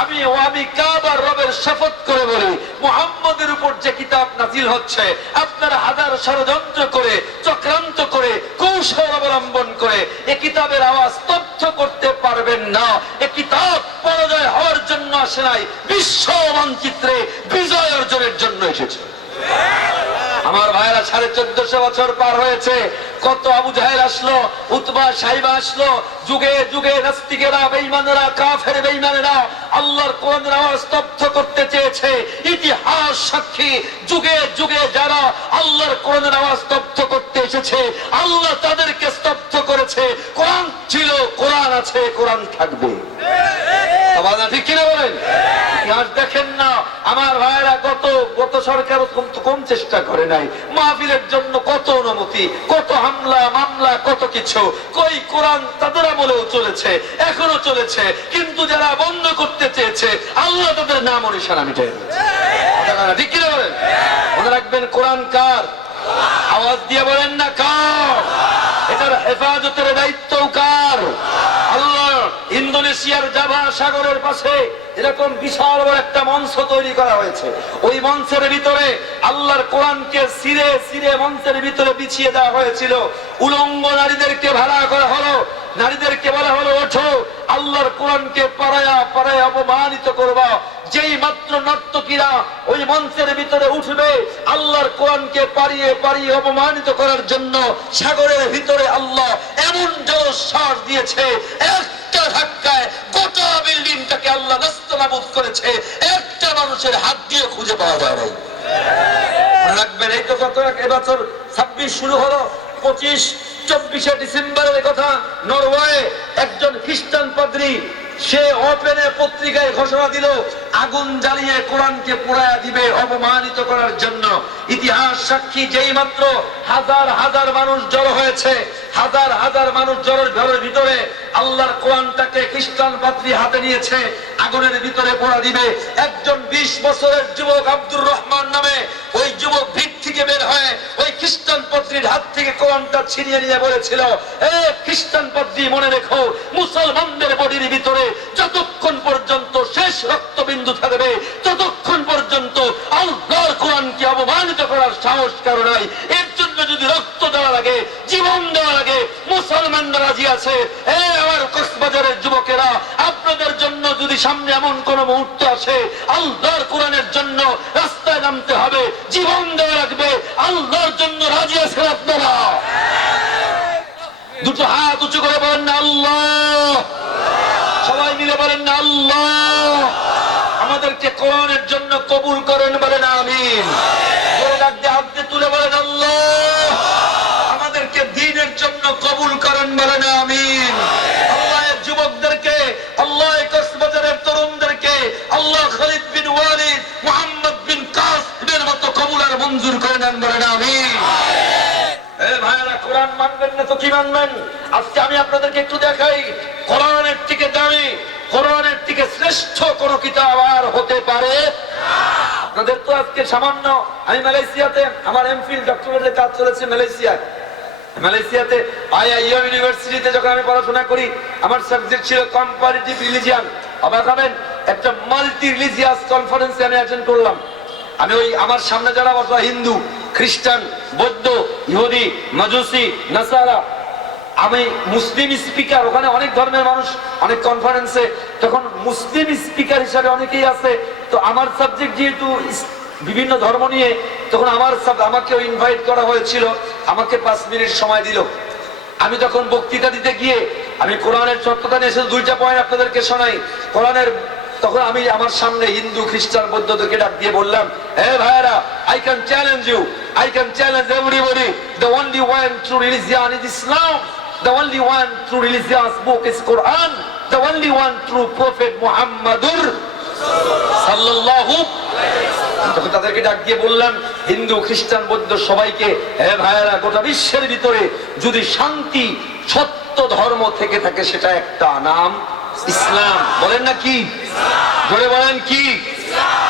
আমি কাবার রবের শপথ করে বলি, মুহাম্মদের উপর যে কিতাব নাজিল হচ্ছে, আপনারা হাজার ষড়যন্ত্র করে, চক্রান্ত করে, কৌশল অবলম্বন করে এই কিতাবের আওয়াজ স্তব্ধ করতে পারবেন না। এই কিতাব পরাজয় হওয়ার জন্য আসে নাই, বিশ্ব মানচিত্রে বিজয় অর্জনের জন্য এসেছে। আমার ভাইরা 1450 বছর পার হয়েছে, কত আবু জাহেল আসলো, উতবা সাইবা আসলো, যুগে যুগে নাস্তিকেরা, বেঈমানেরা, কাফের বেঈমানেরা আল্লাহর কোরআনের আওয়াজ স্তব্ধ করতে চেয়েছে। ইতিহাস সাক্ষী, যুগে যুগে যারা আল্লাহর কোরআনের আওয়াজ স্তব্ধ করতে এসেছে, আল্লাহ তাদেরকে স্তব্ধ করেছে। কোরআন ছিল, কোরআন আছে, কোরআন থাকবে। ঠিক কিনা বলেন? ইতিহাস দেখেন না আমার ভাইয়েরা, গত সরকার কম চেষ্টা করে নাই। মাহফিলের জন্য কত অনুমতি, কত হামলা মামলা, কত কিছু। কই কোরআন তাদের আমলেও চলেছে, এখনো চলেছে, কিন্তু যারা বন্ধ করতে চেয়েছে আল্লাহ তাদের নাম নিশানা মিটাই দিয়েছে। ঠিক কিনা বলেন? মনে রাখবেন, কোরআন কার? আওয়াজ দিয়ে বলেন না কার? এটার হেফাজতের দায়িত্ব কার? আল্লাহ। ইন্দোনেশিয়ার জাভা সাগরের পাশে এরকম বিশাল বড় একটা মঞ্চ তৈরি করা হয়েছে। ওই মঞ্চের ভিতরে আল্লাহর কোরআনকে সিরে সিরে মঞ্চের ভিতরে বিছিয়ে দেওয়া হয়েছিল। উলঙ্গ নারীদেরকে ভাড়া করা হলো, নারীদেরকে বলা হলো, ওঠো, আল্লাহর কোরআনকে পাড়ায়া পাড়ায়া অপমানিত করবা। যেই মাত্র নর্তকীরা ওই মঞ্চের ভিতরে উঠবে, আল্লাহর কোরআনকে পাড়িয়ে পাড়িয়ে অপমানিত করার জন্য সাগরের ভিতরে আল্লাহ এমন জলশ্বাস দিয়েছে, একটা ধাক্কায় গোটা বিল্ডিংটাকে আল্লাহ নাস্তানাবুদ করেছে। একটা মানুষের হাত দিয়ে খুঁজে পাওয়া যায় নাই। মনে রাখবেন, এই তো গত এবছর 26 শুরু হলো, 25-24 ডিসেম্বরের কথা। নরওয়ে একজন খ্রিস্টান পাদ্রী, সে ওপেনে পত্রিকায় ঘোষণা দিল, আগুন জ্বালিয়ে কোরআনকে পোড়ায়া দিবে অপমানিত করার জন্য। ইতিহাস সাক্ষী, যেই মাত্র হাজার হাজার মানুষ জড়ো হয়েছে, হাজার হাজার মানুষ জড়োর ঘরের ভিতরে আল্লাহর কোরআনটাকে খ্রিস্টান পাদ্রী হাতে নিয়েছে, আগুনের ভিতরে পোড়া দিবে। একজন 20 বছরের যুবক আব্দুর রহমান নামে ওই যুবক ভিত থেকে বের হয়ে ওই খ্রিস্টান পাদ্রীর হাত থেকে কোরআনটা ছিনিয়ে নিয়ে বলেছিল, এ খ্রিস্টান পাদ্রী, মনে রেখো, মুসলমানদের বডির ভিতরে যতক্ষণ পর্যন্ত শেষ রক্তবিন্দু থাকবে, ততক্ষণ পর্যন্ত আল্লাহর কোরআনকে অপমানিত করার সাহস কারো নাই। এর জন্য যদি রক্ত দেওয়া লাগে, জীবন দেওয়া লাগে, মুসলমানরা রাজি আছে। আমার কক্সবাজারের যুবকেরা, আপনাদের জন্য যদি সামনে এমন কোন মুহূর্ত আসে, আল্লাহর কোরআনের জন্য রাস্তায় নামতে হবে, জীবন দেওয়া লাগবে, আল্লাহর জন্য রাজি আছেন আপনারা? দুটো হাত উঁচু করে বলেন না আল্লাহ। সবাই মিলে বলেন না আল্লাহ। আমাদেরকে কোরআনের জন্য কবুল করেন, বলেন আমিন। হাত দিয়ে তুলে বলেন আল্লাহ। আমাদেরকে দ্বীনের জন্য কবুল করেন, বলেন আমিন। আল্লাহ যুবকদেরকে, আল্লাহ কক্সবাজারের তরুণদেরকে, আল্লাহ খালিদ বিন ওয়ালিদ, মুহাম্মদ বিন কাসিমের মতো কবুল আর মঞ্জুর করে নেন, বলেন আমিন। ভাইরা, কোরআন মানবেন না তো কি মানবেন? আজকে আমি আপনাদেরকে একটু দেখাই, কোরআনের থেকে দামি, কোরআনের থেকে শ্রেষ্ঠ কোন কিতাব আর হতে পারে। আপনাদের তো আজকে সামান্য, আমি মালয়েশিয়াতে আমার এমফিল ডক্টরেটের কাজ চলেছে মালয়েশিয়ায়। মালয়েশিয়াতে আইআইএম ইউনিভার্সিটিতে যখন আমি পড়াশোনা করি, আমার সাবজেক্ট ছিল কম্পারেটিভ রিলিজিয়ান। অবাক হবেন, একটা মাল্টি রিলিজিয়াস কনফারেন্সে আমি অ্যাটেন্ড করলাম। আমি ওই আমার সামনে যারা বসা, হিন্দু, খ্রিস্টান, বৌদ্ধ, ইহুদি, মাজুসি, নাসারা, আমি মুসলিম স্পিকার, ওখানে অনেক ধর্মের মানুষ অনেক কনফারেন্সে, তখন মুসলিম স্পিকার হিসাবে অনেকেই আছে। তো আমার সাবজেক্ট যেহেতু বিভিন্ন ধর্ম নিয়ে, তখন আমাকে ইনভাইট করা হয়েছিল, আমাকে 5 মিনিট সময় দিল। আমি তখন বক্তৃতা দিতে গিয়ে আমি কোরআনের সত্যতা নিয়ে এসে 2টা পয়েন্ট আপনাদেরকে শোনাই। কোরআনের, তখন আমি আমার সামনে হিন্দু, খ্রিস্টান, বৌদ্ধদেরকে ডাক দিয়ে বললাম, হে ভাইরা, I can challenge you, I can challenge everybody, the only one true religion is Islam, the only one true religious book is Quran, the only one true prophet Muhammadur sallallahu alaihi wasallam। তখন তাদেরকে ডাক দিয়ে বললাম, হিন্দু, খ্রিস্টান, বৌদ্ধ সবাইকে, হে ভাইরা, গোটা বিশ্বের ভিতরে যদি শান্তি সত্য ধর্ম থেকে থাকে, সেটা একটা নাম ইসলাম। বলেন না কি? জোরে বলেন কি?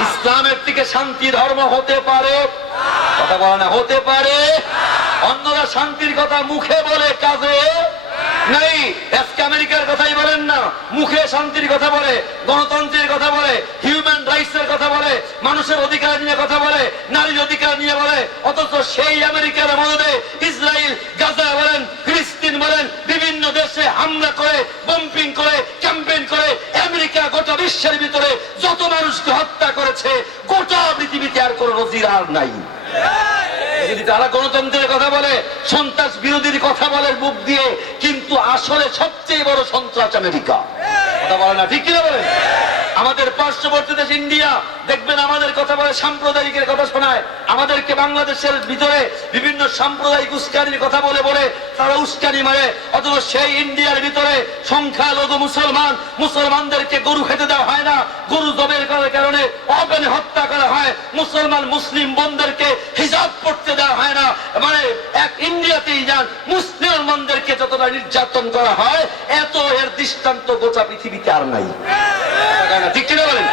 ইসলামের থেকে শান্তি ধর্ম হতে পারে? কথা বলে না, হতে পারে। অন্যরা শান্তির কথা মুখে বলে, কাজে নাই। আজকে আমেরিকার কথাই বলেন না, মুখে শান্তির কথা বলে, গণতন্ত্রের কথা বলে, হিউম্যান রাইটস এর কথা বলে, মানুষের অধিকার নিয়ে কথা বলে, নারীর অধিকার নিয়ে বলে, অথচ সেই আমেরিকার মদদে ইসরায়েল গাজা বলেন, ফিলিস্তিন বলেন, বিভিন্ন দেশে হামলা করে, বম্পিং করে, ক্যাম্পেইন করে, আমেরিকা গোটা বিশ্বের ভিতরে যত মানুষকে হত্যা করেছে, গোটা পৃথিবীতে আর কোন নজির আর নাই। যদি তারা গণতন্ত্রের কথা বলে, সন্ত্রাস বিরোধীর কথা বলে মুখ দিয়ে, কিন্তু আসলে সবচেয়ে বড় সন্ত্রাস আমেরিকা। কথা বলে না, ঠিক কিনা বলেন? আমাদের পার্শ্ববর্তী দেশ ইন্ডিয়া দেখবেন আমাদের কথা বলে, সাম্প্রদায়িকের কথা শোনায়, আমাদেরকে বাংলাদেশের ভিতরে বিভিন্ন সাম্প্রদায়িক উস্কানির কথা বলে বলে তারা উস্কানি মারে, অথচ সেই ইন্ডিয়ার ভিতরে সংখ্যালঘু মুসলমানদেরকে গরু খেতে দেওয়া হয় না, গরু জবের করার কারণে অপেনে হত্যা করা হয়, মুসলিম বোনদেরকে হিজাব পড়তে দেওয়া হয় না। মানে এক ইন্ডিয়াতেই যান, মুসলমানদেরকে যতটা নির্যাতন করা হয়, এত এর দৃষ্টান্ত গোটা পৃথিবীতে আর নাই। ঠিক কিনা বলেন?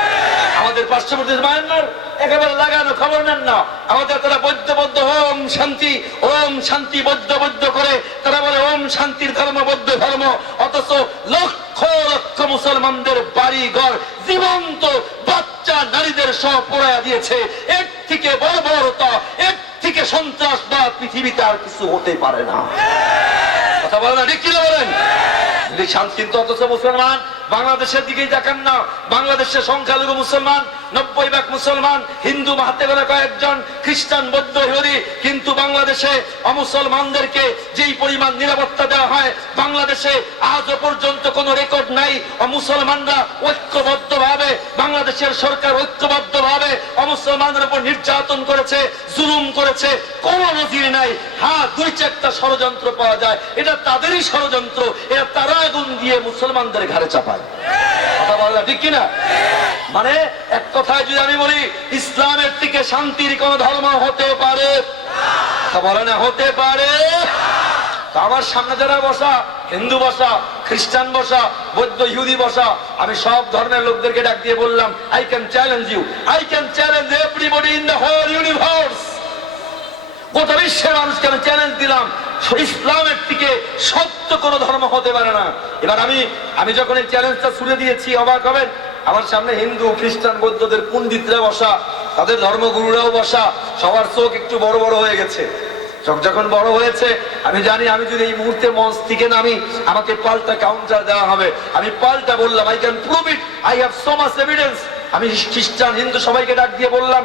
আমাদের পার্শ্ববর্তী মায়ানমার একেবারে লাগানো খবর নেন না, আমাদের তারা বৌদ্ধ ওম শান্তি বৌদ্ধ করে তারা বলে ওম শান্তির ধর্ম, বৌদ্ধ ধর্ম, অথচ লক্ষ লক্ষ মুসলমানদের বাড়ি ঘর জীবন্ত বাচ্চা নারীদের সহ পোড়ায়া দিয়েছে। এর থেকে বর্বরতা, এর থেকে সন্ত্রাসবাদ পৃথিবীতে আর কিছু হতে পারে না। কথা বলে না, ঠিক কিনা বলেন? শান্তি, কিন্তু অথচ মুসলমান বাংলাদেশের দিকেই দেখেন না। বাংলাদেশের সংখ্যালঘু মুসলমান 90% মুসলমান, হিন্দু হাতে গোনা কয়েকজন, খ্রিস্টান বৌদ্ধ ইহুদি, কিন্তু বাংলাদেশে অমুসলমানদেরকে যেই পরিমাণ নিরাপত্তা দেওয়া হয়, বাংলাদেশে আজও পর্যন্ত কোনো রেকর্ড নাই। মুসলমানরা ঐক্যবদ্ধভাবে, বাংলাদেশের সরকার ঐক্যবদ্ধভাবে অমুসলমানদের উপর নির্যাতন করেছে, জুলুম করেছে, কোনো নজির নাই। হ্যাঁ, দুই চারটা ষড়যন্ত্র পাওয়া যায়, এটা তাদেরই ষড়যন্ত্র, এটা তারা আগুন দিয়ে মুসলমানদের ঘাড়ে চাপায়। কথা বলা ঠিক কিনা? মানে এক কথায় যদি আমি বলি, ইসলামের থেকে শান্তির কোন ধর্ম হতে পারে? কথা বলে না, হতে পারে? আমার সামনে যারা বসা, হিন্দু বসা, খ্রিস্টান বসা, বৌদ্ধ ইহুদি বসা, আমি সব ধর্মের লোকদেরকে ডাক দিয়ে বললাম, I can challenge you, I can challenge everybody in the whole universe. গোটা বিশ্বের মানুষকে আমি চ্যালেঞ্জ দিলাম, ইসলামের থেকে সত্য কোন ধর্ম হতে পারে না। এবার আমি যখন এই চ্যালেঞ্জটা ছুড়ে দিয়েছি, অবাক হবেন, আমার সামনে হিন্দু, খ্রিস্টান, বৌদ্ধদের পণ্ডিতরা বসা, তাদের ধর্মগুরুরাও বসা, সবার চোখ একটু বড় বড় হয়ে গেছে। চোখ যখন বড় হয়েছে, আমি জানি আমি যদি এই মুহূর্তে মঞ্চ থেকে নামি, আমাকে পাল্টা কাউন্টার দেওয়া হবে। আমি পাল্টা বললাম, I can prove it, I have so much evidence. আমি খ্রিস্টান, হিন্দু সবাইকে ডাক দিয়ে বললাম,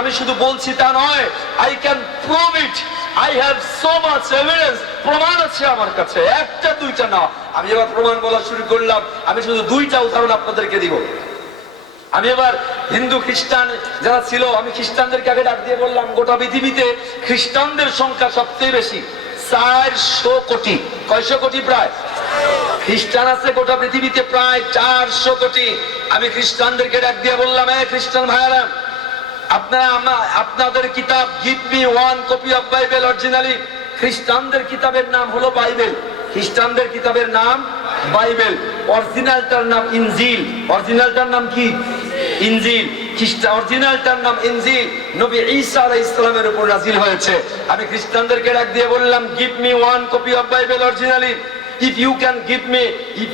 আমি শুধু বলছি তা নয়, I can prove it, I have so much evidence. প্রমাণ আছে আমার কাছে, একটা দুইটা না। আমি এবার প্রমাণ বলা শুরু করলাম, আমি শুধু দুইটা উদাহরণ আপনাদেরকে দিব। আমি এবার হিন্দু খ্রিস্টান যারা ছিল, আমি খ্রিস্টানদেরকে আগে ডাক দিয়ে বললাম, গোটা পৃথিবীতে খ্রিস্টানদের সংখ্যা সবচেয়ে বেশি, 400 কোটি। কয়শো কোটি? প্রায়। খ্রিস্টান আছে গোটা পৃথিবীতে প্রায় 400 কোটি। আমি খ্রিস্টানদেরকে ডাক দিয়ে বললাম, খ্রিস্টান ভাইরা, আপনাদের কিতাব, give me one copy of Bible originally. খ্রিস্টানদের কিতাবের নাম হলো বাইবেল, খ্রিস্টানদের কিতাবের নাম বাইবেল, অরিজিনালটার নাম ইনজিল। অরিজিনালটার নাম কি? ইনজিল। অরিজিনালটার নাম ইনজিল, নবী ঈসা আলাইহিস সালামের উপর নাযিল হয়েছে। আমি খ্রিস্টানদেরকে ডাক দিয়ে বললাম, give me one copy of Bible originally. If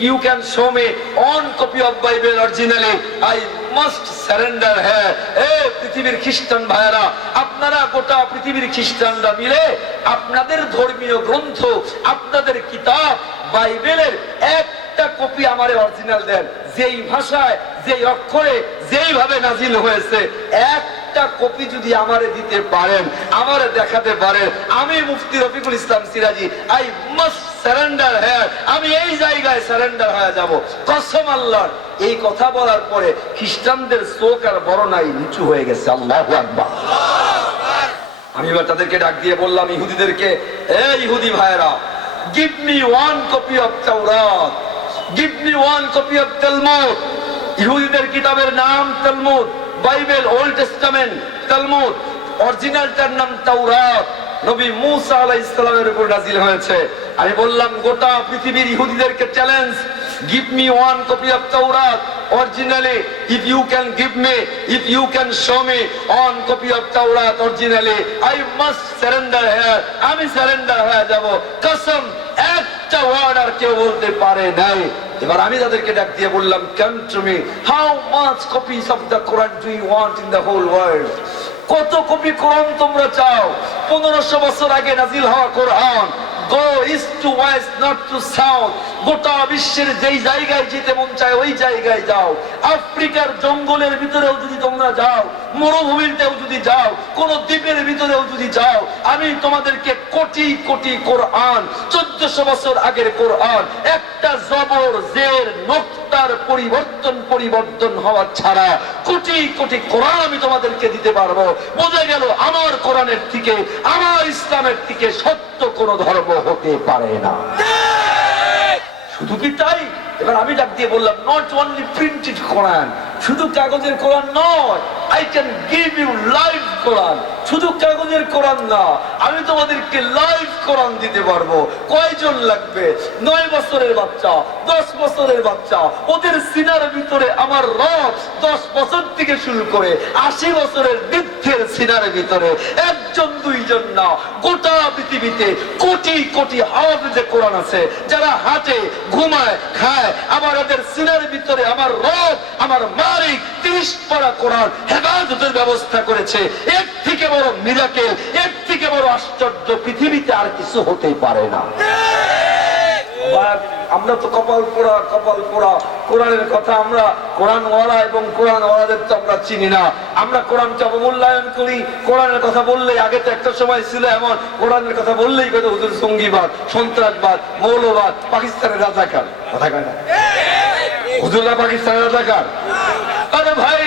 you can show me one copy of Bible originally, I must surrender here. পৃথিবীর খ্রিস্টান ভাইরা, আপনারা গোটা পৃথিবীর খ্রিস্টানরা মিলে আপনাদের ধর্মীয় গ্রন্থ, আপনাদের কিতাব বাইবেলের একটা কপি আমারে অরিজিনাল দেন, যেই ভাষায়, যেই অক্ষরে, যেইভাবে নাজিল হয়েছে, একটা কপি যদি আমারে দিতে পারেন, আমারে দেখাতে পারেন, আমি মুফতি রফিকুল ইসলাম সিরাজি, আই মাস্ট সারেন্ডার হিয়ার, আমি এই জায়গায় সারেন্ডার হয়ে যাব, কসম আল্লাহর। এই কথা বলার পরে খ্রিস্টানদের চোখ আর বড় নাই, নিচু হয়ে গেছে। আল্লাহু আকবার। আমি এবার তাদেরকে ডাক দিয়ে বললাম, ইহুদিদেরকে, ইহুদি ভাইরা, give me one copy of তাওরাত, give me one copy of Talmud. ইহুদিদের কিতাবের নাম Talmud, Bible Old Testament, Talmud. অরিজিনালটার নাম তাওরাত, নবী মুসা আলাইহিস সালামের উপর নাযিল হয়েছে। আমি বললাম, গোটা পৃথিবীর ইহুদিদেরকে challenge, give me one copy of তাওরাত originally. If you can show me one copy of Taurat originally, I must surrender here. আমি সারেন্ডার হয়ে যাব, কসম। একটা একটা ওয়ার্ড আর কেউ বলতে পারে নাই। এবার আমি তাদেরকে ডাক দিয়ে বললাম, come to me, how much copies of the Quran do you want in the whole world? কত কপি কোরআন তোমরা চাও? 1500 বছর আগে নাজিল হওয়া কোরআন। Go east to west, not to south. গোটা বিশ্বের যেই জায়গায় যেতে মন চায় ওই জায়গায় যাও। আফ্রিকার জঙ্গলের ভিতরেও যদি তোমরা যাও, মরুভূমিতেও যদি যাও, কোন দ্বীপের ভিতরেও যদি যাও, আমি তোমাদেরকে কোটি কোটি কোরআন, 1400 বছর আগের কোরআন, একটা জবর জের নোক্তার পরিবর্তন হওয়া ছাড়া কোটি কোটি কোরআন আমি তোমাদেরকে দিতে পারবো। বোঝা গেল আমার কোরআনের থেকে, আমার ইসলামের থেকে সত্য কোন ধর্ম হতে পারে না। শুধু কি তাই? এবার আমি ডাক দিয়ে বললাম, নট অনলি প্রিন্টেড কোরআন, শুধু কাগজের কোরআন নয়, I can give you live Quran. শুধু কাগজের কোরআন না, আমি তোমাদেরকে লাইভ কোরআন দিতে পারবো। কয়জন লাগবে? 9 বছরের বাচ্চা, 10 বছরের বাচ্চা, ওদের সিনার ভিতরে আমার রব 10 বছর থেকে শুরু করে 80 বছরের বৃদ্ধের সিনার ভিতরে একজন দুইজন না, গোটা পৃথিবীতে কোটি কোটি হাফেজে কোরআন আছে, যারা হাঁটে, ঘুমায়, খায়, আবার ওদের সিনার ভিতরে আমার রব, আমার মালিক 30 পারা কোরআন হেফাজতের ব্যবস্থা করেছে। এর থেকে বড় মিরাকেল, এর থেকে বড় আশ্চর্য পৃথিবীতে আর কিছু হতেই পারে না। আমরা তো কপাল পোড়া কোরআনের কথা, আমরা কোরআনওয়ালা এবং কোরআনওয়ালাদের তো আমরা চিনি না। আমরা কোরআনকে অবমূল্যায়ন করি। কোরআনের কথা বললেই, আগে তো একটা সময় ছিল এমন, কোরআনের কথা বললেই কত হুজুর জঙ্গিবাদ, সন্ত্রাসবাদ, মৌলবাদ, পাকিস্তানের রাজাকার। কথা কয় না? হুজুররা পাকিস্তানের রাজাকার। আরে ভাই,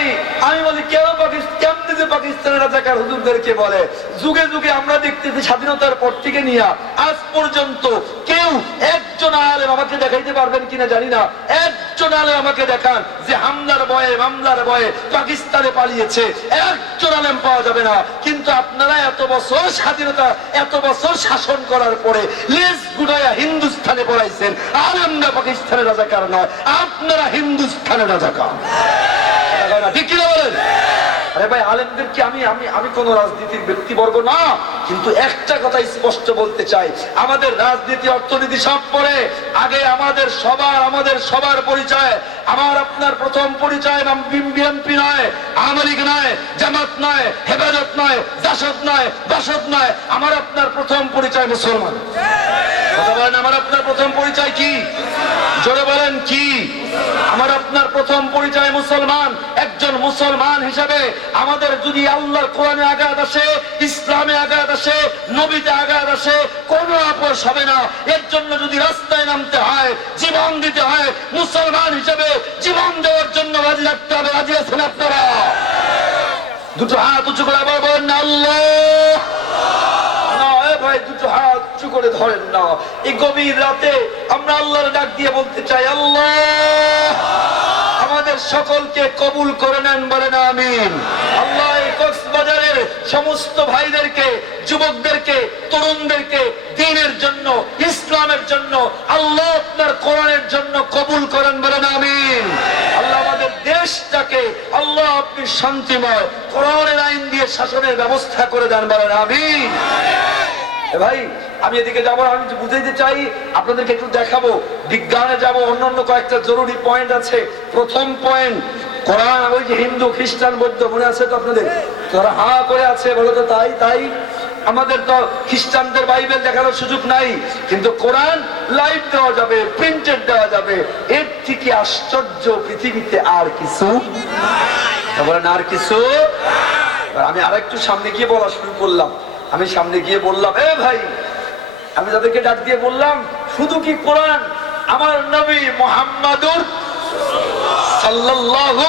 আমি বলি কেমনি যে পাকিস্তানের রাজাকার হুজুরদেরকে বলে? যুগে যুগে আমরা দেখতেছি স্বাধীনতার পর থেকে নিয়ে আজ পর্যন্ত কেউ একজন আলেম আমাকে দেখাইতে পারবেন কিনা জানি না, একজন আলেম আমাকে দেখান যে হামলার ভয়ে, মামলার ভয়ে পাকিস্তানে পালিয়েছে। একজন আলেম পাওয়া যাবে না। কিন্তু আপনারা এত বছর স্বাধীনতা, এত বছর শাসন করার পরে লেজ গুড়াইয়া হিন্দুস্থানে পড়াইছেন। আলেমরা পাকিস্তানের রাজাকার নয়, আপনারা হিন্দুস্থানের রাজাকার। ঠিক কিনা বলেন? আরে ভাই, আলেমদেরকে আমি কোন রাজনীতির ব্যক্তিবর্গ না, কিন্তু একটা কথা স্পষ্ট বলতে চাই, আমাদের রাজনীতি, অর্থনীতি সব পরে, আগে আমাদের সবার পরিচয়, আমার আপনার প্রথম পরিচয় নাম বিএনপি নয়, আওয়ামী লীগ নয়, জামাত নয়, হেফাজত নয়, জাসদ নয়, বাসদ নয়, আমার আপনার প্রথম পরিচয় মুসলমান। কথা বলেন, আমার আপনার প্রথম পরিচয় কি? জোরে বলেন কি? আমার আপনার প্রথম পরিচয় মুসলমান। একজন মুসলমান হিসাবে আমাদের যদি আল্লাহর কোরআনে আঘাত আসে, ইসলামে আঘাত আসে, নবীতে আঘাত আসে, কোনো আপোষ হবে না। এর জন্য যদি রাস্তায় নামতে হয়, জীবন দিতে হয়, মুসলমান হিসাবে জীবন দেওয়ার জন্য রাজি রাখতে হবে। রাজি আছেন আপনারা? দুটো হাত উঁচু করে আবার বলেন না আল্লাহ। ভাই, দুটো হাত উঁচু করে ধরেন না। এই গভীর রাতে আমরা আল্লাহর ডাক দিয়ে বলতে চাই, আল্লাহ আমাদের সকলকে কবুল করে নেন, বলেন আমিন। আল্লাহ এই কক্সবাজারের সমস্ত ভাইদেরকে, যুবকদেরকে, তরুণদেরকে দ্বীনের জন্য, ইসলামের জন্য, আল্লাহ আপনার কোরআনের জন্য কবুল করেন, বলেন আমিন। আল্লাহ আমাদের দেশটাকে আল্লাহ আপনি শান্তিময় কোরআনের আইন দিয়ে শাসনের ব্যবস্থা করে দেন, বলেন আমিন। ভাই, আমি এদিকে যাবো, আমি বুঝাইতে চাই, আপনাদেরকে একটু দেখাবো, বিজ্ঞানে যাবো, অন্যান্য কয়েকটা জরুরি পয়েন্ট আছে। প্রথম পয়েন্ট, কোরআন, ওই যে হিন্দু, খ্রিস্টান, বৌদ্ধ, মনে আছে তো আপনাদের? তোরা হা করে আছে, বলো তো তাই। আমাদের তো খ্রিস্টানদের বাইবেল দেখানোর সুযোগ নাই, কিন্তু কোরআন লাইভ দেওয়া যাবে, প্রিন্টেড দেওয়া যাবে। এর থেকে আশ্চর্য পৃথিবীতে আর কিছু বলেন, আর কিছু। আমি আরেকটু সামনে গিয়ে বলা শুরু করলাম। আমি সামনে গিয়ে বললাম, এ ভাই, আমি তাদেরকে ডাক দিয়ে বললাম, শুধু কি কোরআন, আমার নবী মুহাম্মাদুর সাল্লাল্লাহু,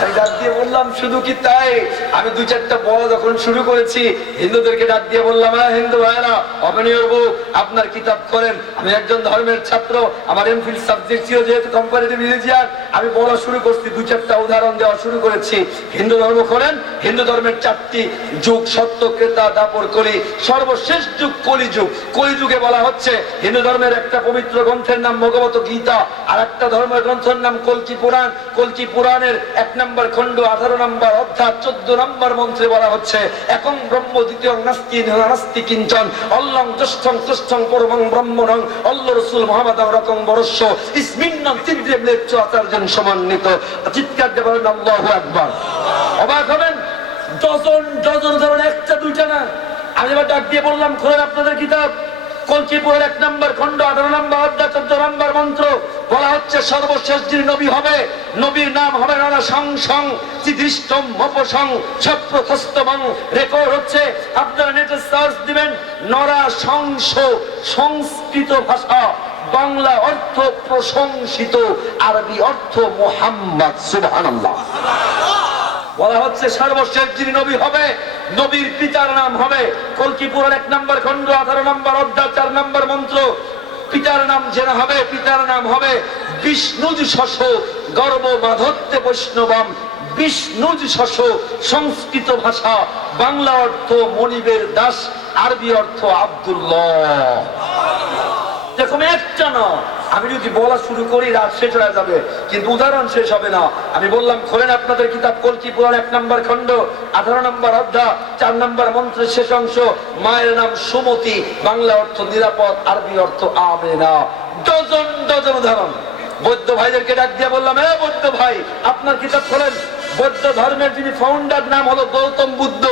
আমি ডাক দিয়ে বললাম শুধু কি তাই? আমি 2-4টা বলা যখন শুরু করেছি, হিন্দুদেরকে ডাক দিয়ে বললাম, হিন্দু ভাইরা, ওপেন ইউর বুক, আপনার কিতাব করেন। আমি একজন ধর্মের ছাত্র, আমার এমফিল সাবজেক্ট ছিল যেহেতু কম্পারেটিভ রিলিজিয়ান, আমি বলা শুরু করছি, 2-4টা উদাহরণ দেওয়া শুরু করেছি। হিন্দু ধর্ম করেন, হিন্দু ধর্মের 4টি যুগ, সত্য, ত্রেতা, দ্বাপর, কলি, সর্বশেষ যুগ কলিযুগ। কলিযুগে বলা হচ্ছে হিন্দু ধর্মের একটা পবিত্র গ্রন্থের নাম ভগবত গীতা, আর একটা ধর্মের গ্রন্থের নাম কল্কি পুরাণ। কল্কি পুরাণের 1 নম্বর খণ্ড 18 নম্বর অধ্যায় 14 নম্বর মন্ত্রে বলা হচ্ছে একং ব্রহ্ম দ্বিতীয় নাস্তি নাস্তি কিঞ্চন অল্লং জ্যেষ্ঠং শ্রেষ্ঠং পরমং ব্রহ্মণং অল্ল রসুল মুহাম্মাদাং রকং বরস্য ইসমিন্নং তিন্দ্রিয় লেচ্চ আচার্যন সমন্বিত। চিৎকার দিয়ে বলেন আল্লাহু আকবার। অবাক হবেন, ডজন ডজন ধরেন, একটা দুইটা না। আমি এবার ডাক দিয়ে বললাম খোলেন আপনাদের কিতাব কলকিপুরের 1 নম্বর খণ্ড 18 নম্বর অধ্যায় 14 নম্বর মন্ত্র বলা হচ্ছে সর্বশেষ যিনি নবী হবে, নবীর নাম হবে নরা সংসং চিদৃষ্টম মপসং সপ্রথস্তমং। রেকর্ড হচ্ছে, আপনারা নেটে সার্চ দিবেন নরা সংস, সংস্কৃত ভাষা, বাংলা অর্থ প্রশংসিত, আরবি অর্থ মুহাম্মদ। সুবহানাল্লাহ। বলা হচ্ছে সর্বশেষ যিনি নবী হবে, নবীর পিতার নাম হবে কলকিপুরের 1 নম্বর খণ্ড 18 নম্বর অধ্যায় 4 নম্বর মন্ত্র। পিতার নাম জেনা হবে, পিতার নাম হবে বিষ্ণুজ শশ গর্ব মাধত্তে বৈষ্ণবম। বিষ্ণুজ শশ সংস্কৃত ভাষা, বাংলা অর্থ মনিবের দাস, আরবি অর্থ আব্দুল্লাহ। দেখুন একটা না, আমি যদি বলা শুরু করি রাত শেষ হয়ে যাবে, কিন্তু উদাহরণ শেষ হবে না। আমি বললাম খোলেন আপনাদের কিতাব কলকি পুরাণ 1 নম্বর খণ্ড 18 নম্বর অধ্যায় 4 নম্বর মন্ত্রের শেষ অংশ। মায়ের নাম সুমতি, বাংলা অর্থ নিরাপদ, আরবি অর্থ আমেনা। ডজন ডজন উদাহরণ। বৌদ্ধ ভাইদেরকে ডাক দিয়ে বললাম, হ্যাঁ বৌদ্ধ ভাই আপনার কিতাব খোলেন। বৌদ্ধ ধর্মের যিনি ফাউন্ডার নাম হলো গৌতম বুদ্ধ,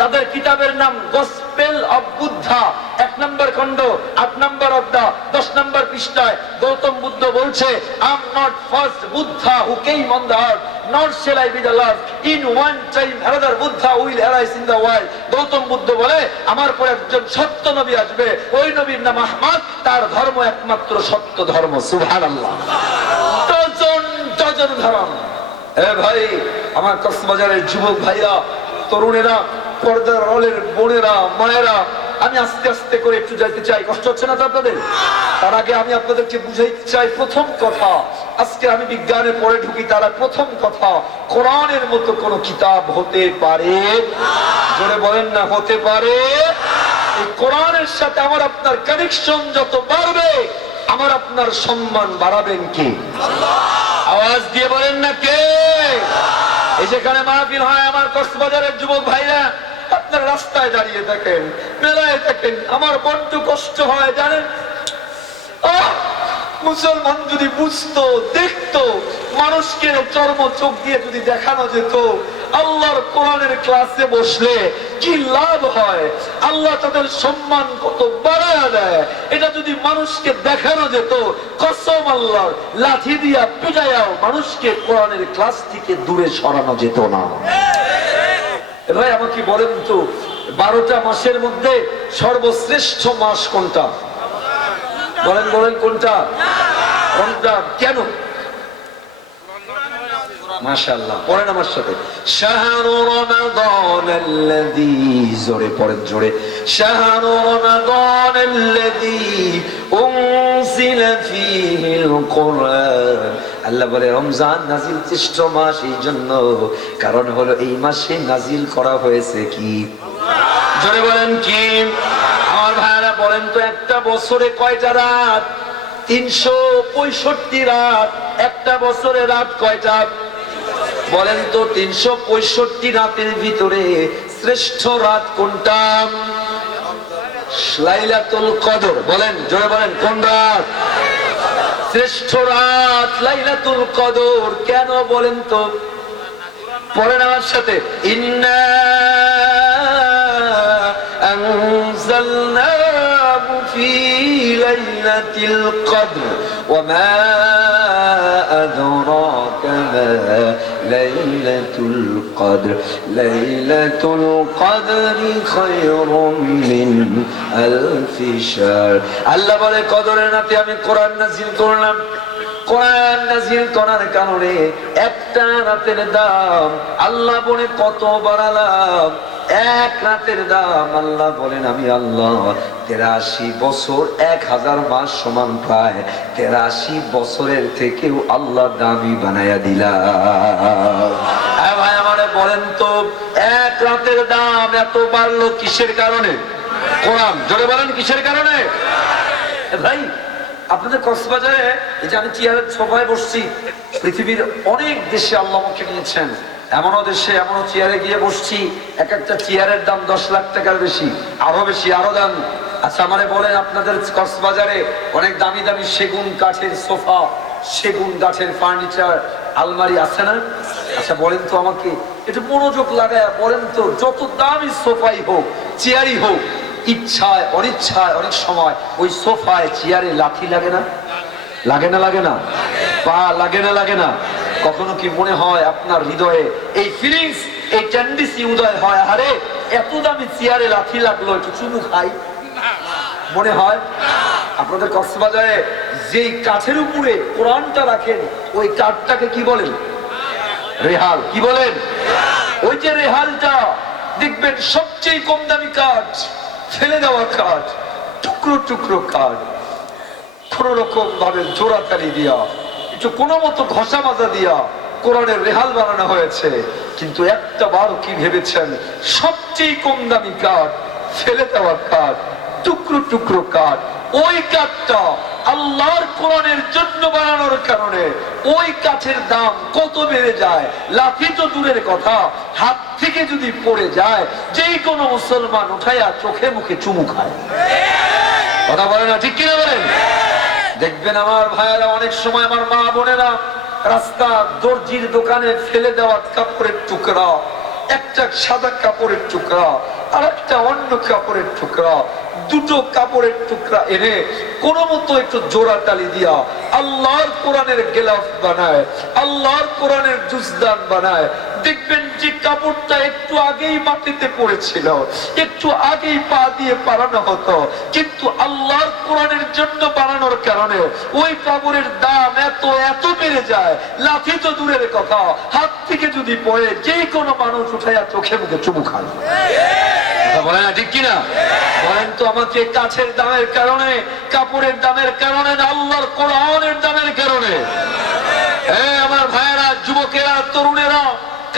তাদের কিতাবের নাম গসপেল অফ বুদ্ধা 1 নম্বর খণ্ড 8 নম্বর অধ্যায় 10 নম্বর পৃষ্ঠায় গৌতম বুদ্ধ বলছে, I am not first Buddha who came on the earth not shall I B the last, in one time another Buddha will arise in the world. Gautam Buddha বলে আমার পরে একজন সত্য নবী আসবে, ওই নবীর নাম আহমদ, তার ধর্ম একমাত্র সত্য ধর্ম। সুবহানাল্লাহ। ডজন ডজন ধর্ম। এ ভাই, আমার কক্সবাজারের যুবক ভাইরা, তরুণেরা, পর্দার আড়ালের বোনেরা, মায়েরা, আমি আস্তে আস্তে করে একটু যাইতে চাই। কষ্ট হচ্ছে না তো আপনাদের? তার আগে আমি আপনাদেরকে বুঝাইতে চাই প্রথম কথা, আজকে আমি বিজ্ঞানে পড়ে ঢুকি, তারা প্রথম কথা, কোরআনের মতো কোন কিতাব হতে পারে? জোরে বলেন না, হতে পারে? এই কোরআনের সাথে আমার আপনার কানেকশন যত বাড়বে, আমার আপনার সম্মান বাড়াবেন কে? আওয়াজ দিয়ে বলেন না কে? এই যেখানে মাহফিল হয়, আমার কক্সবাজারের যুবক ভাইরা, আপনার রাস্তায় দাঁড়িয়ে থাকেন, মেলায় থাকেন, আমার বড্ড কষ্ট হয় জানেন। মুসলমান যদি বুঝতো, দেখতো, মানুষকে চর্ম চোখ দিয়ে যদি দেখানো যেত আল্লাহর কোরআনের ক্লাসে বসলে কি লাভ হয়, আল্লাহ তাদের সম্মান কত বাড়ায় দেয়, এটা যদি মানুষকে দেখানো যেত, কসম আল্লাহর, লাঠি দিয়া পিটায়াও মানুষকে কোরআনের ক্লাস থেকে দূরে সরানো যেত না। ভাই আমাকে বলেন তো, 12টা মাসের মধ্যে সর্বশ্রেষ্ঠ মাস কোনটা? বলেন বলেন কোনটা? রমজান। কেন? মাশাআল্লাহ, পড়েন আমার সাথে। শাহরু রমাদানাল্লাযী, জোরে পড়েন, জোরে। শাহরু রমাদানাল্লাযী উনজিলা ফীহিল কুরআন। আল্লাহ বলে রমজান নাজিল শ্রেষ্ঠ মাস এই জন্য, কারণ হলো এই মাসে নাজিল করা হয়েছে কি? জোরে বলেন কি? আমার ভাইরা বলেন তো, একটা বছরে কয়টা রাত? 365 রাত। একটা বছরে রাত কয়টা? বলেন তো, 365 রাতের ভিতরে শ্রেষ্ঠ রাত কোনটা? লাইলাতুল কদর। বলেন, জোরে বলেন, কোন রাত? শ্রেষ্ঠ রাত লাইলাতুল কদর। কেন বলেন তো? পড়েন আমার সাথে, ইন্না আনজালনাহু ফি লাইলাতিল কদর ওয়া মা আদরাকা মা লাইলাতুল কদর লাইলাতুল কদরি খায়রুম মিন আলফি শাহর। আল্লাহ বলে কদরের রাতে আমি কোরআন নাযিল করলাম। কোরআন নাযিল করার কারণে একটা রাতের দাম আল্লাহ বলে কত বাড়ালাম। এক রাতের দাম আল্লাহ বলেন আমি আল্লাহ 83 বছর 1000 মাস সমান প্রায় 83 বছরের থেকেও আল্লাহ দামি বানায়া দিলাম। ভাই আমারে বলেন তো, এক রাতের দাম এত বাড়লো কিসের কারণে? কোরআন। জোরে বলেন, কিসের কারণে? ভাই আপনাদের কক্সবাজারে এই যে আমি চেয়ারের সোফায় বসছি, পৃথিবীর অনেক দেশে আল্লাহ আমাকে নিয়েছেন, এমনও দেশে এমনও চেয়ারে গিয়ে বসছি এক একটা চেয়ারের দাম 10 লাখ টাকার বেশি, আরো বেশি, আরো দাম। আচ্ছা আমারে বলেন, আপনাদের কক্সবাজারে অনেক দামি দামি সেগুন কাঠের সোফা, সেগুন কাঠের ফার্নিচার, আলমারি আছে না? আচ্ছা বলেন তো আমাকে, একটু মনোযোগ লাগায় বলেন তো, যত দামি সোফাই হোক চেয়ারই হোক, ইচ্ছায় অনিচ্ছায় অনেক সময় ওই সোফায় চেয়ারে লাথি লাগে না? লাগে না? লাগে না? পা লাগে না? লাগে না? কখনো কি মনে হয় আপনার হৃদয়ে এই ফিলিংস, এই টেন্ডেন্সি উদয় হয়, আরে এত দামি চেয়ারে লাথি লাগলো, একটু চুমু খাই, মনে হয়? আপনাদের কক্সবাজারে যেই কাঠের উপরে কোরআনটা রাখেন ওই কাঠটাকে কি বলেন? রেহাল। কি বলেন? ওই যে রেহালটা দেখবেন সবচেয়ে কম দামি কাঠ, ফেলে দেওয়া কাঠ, টুকরো টুকরো কাঠ, কোন রকম ভাবে জোড়াতালি দিয়া, একটু কোনো মতো ঘষা মাজা দিয়া কোরআনের রেহাল বানানো হয়েছে। কিন্তু একটা বার কি ভেবেছেন, সবচেয়ে কম দামি কাঠ, ফেলে দেওয়া কাঠ, টুকরো টুকরো কাঠ, ওই কাঠটা আল্লাহর কোরআনের জন্য বানানোর কারণে ওই কাঠের দাম কত বেড়ে যায়, লাথি তো দূরের কথা, হাত থেকে যদি পড়ে যায় যেই কোনো মুসলমান উঠাইয়া চোখে মুখে চুমু খায়। কথা বলে না? ঠিক কিনা বলেন? দেখবেন আমার ভাইয়েরা, অনেক সময় আমার মা বোনেরা রাস্তা দর্জির দোকানে ফেলে দেওয়া কাপড়ের টুকরা, একটা সাদা কাপড়ের টুকরা আর একটা অন্য কাপড়ের টুকরা, দুটো কাপড়ের টুকরা এনে কোন মতো একটু জোড়া তালি দিয়া আল্লাহর কোরআনের গেলাফ বানায়, আল্লাহর কোরআনের জুজদান বানায়। দেখবেন যে কাপড়টা একটু আগেই মাটিতে পড়েছিল, একটু আগেই পা দিয়ে পারানো হতো, কিন্তু আল্লাহর কোরআনের জন্য বানানোর কারণে ওই কাপড়ের দাম এত এত বেড়ে যায়, লাথি তো দূরের কথা, হাত থেকে যদি পড়ে যে কোনো মানুষ উঠাইয়া চোখে মুখে চুমু খায়। বলে না? ঠিক কিনা বলেন তো আমাকে? কাছের দামের কারণে, কাপড়ের দামের কারণে না আল্লাহর কোরআনের দামের কারণে? আমার ভাইয়েরা, যুবকেরা, তরুণেরা,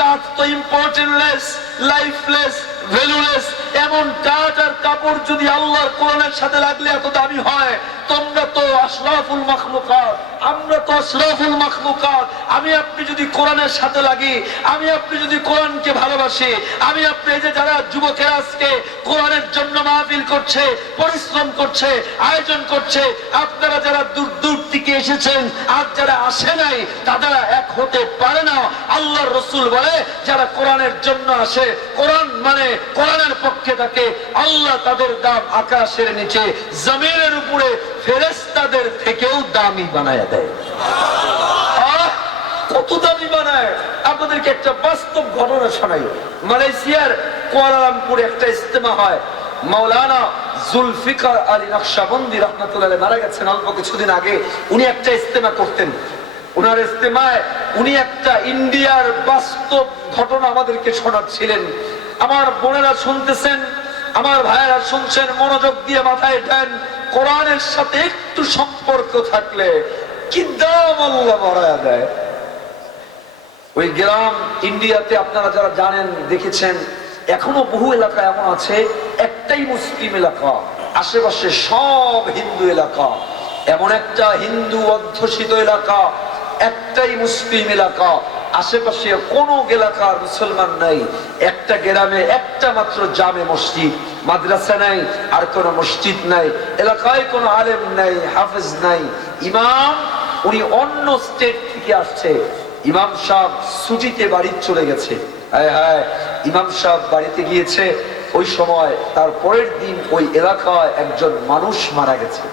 কাজ তো ইম্পর্টেন্টলেস, লাইফলেস, ভ্যালুলেস। এমন কাজ আর কাপড় যদি আল্লাহর কোরআনের সাথে লাগলে এত দামি হয়, তোমরা তো আশরাফুল মাখলুকাত, আমরা তো আশরাফুল মাখলুকাত। আমি আপনি যদি কোরআনের সাথে লাগি, আমি আপনি যদি কোরআনকে ভালোবাসি, আমি আপনি এই যে যারা যুবকেরা আজকে কোরআনের জন্য মাহফিল করছে, পরিশ্রম করছে, আয়োজন করছে, আপনারা যারা দূর দূর থেকে এসেছেন আর যারা আসে নাই, তারা এক হতে পারে না। আল্লাহর রাসূল বলে, যারা কোরআনের জন্য আসে, কোরআন মানে কোরআনের পক্ষে থাকে, আল্লাহ তাদের দাম আকাশের নিচে, জমিনের উপরে ফেরেশতাদের থেকেও দামি বানায় দেয়। কত দামি বানায়! আপনাদেরকে একটা বাস্তব ঘটনা শোনাই। মালয়েশিয়ার কুয়ালালামপুরে একটা ইজতেমা হয়। মাওলানা জুলফিকার আলী নকশবন্দি রাহমাতুল্লাহ আলাইহি মারা গেছেন অল্প কিছুদিন আগে। উনি একটা ইজতেমা করতেন। ওনার ইজতেমায় উনি একটা ইন্ডিয়ার বাস্তব ঘটনা আমাদেরকে শোনাচ্ছিলেন। আমার বোনেরা শুনতেছেন, আমার ভাইয়েরা শুনছেন, মনোযোগ দিয়ে মাথায় দেন। কোরআনের সাথে একটু সম্পর্ক থাকলে কি দাম আল্লাহ বাড়ায়া দেয়। ওই গ্রাম ইন্ডিয়াতে আপনারা যারা জানেন, দেখেছেন, এখনো বহু এলাকা এমন আছে, একটাই মুসলিম এলাকা, আশেপাশে সব হিন্দু এলাকা। এমন একটা হিন্দু অধ্যুষিত এলাকা, একটাই মুসলিম এলাকা, আশেপাশে কোনো এলাকার মুসলমান নাই। একটা গ্রামে একটা মাত্র জামে মসজিদ, মাদ্রাসা নাই, আর কোনো মসজিদ নাই, এলাকায় কোনো আলেম নাই, হাফেজ নাই। ইমাম উনি অন্য স্টেট থেকে আসছে। ইমাম সাহেব ছুটিতে বাড়ি চলে গেছে। হায় হায়, ইমাম সাহেব বাড়িতে গিয়েছে, ওই সময় তার পরের দিন ওই এলাকায় একজন মানুষ মারা গেছে।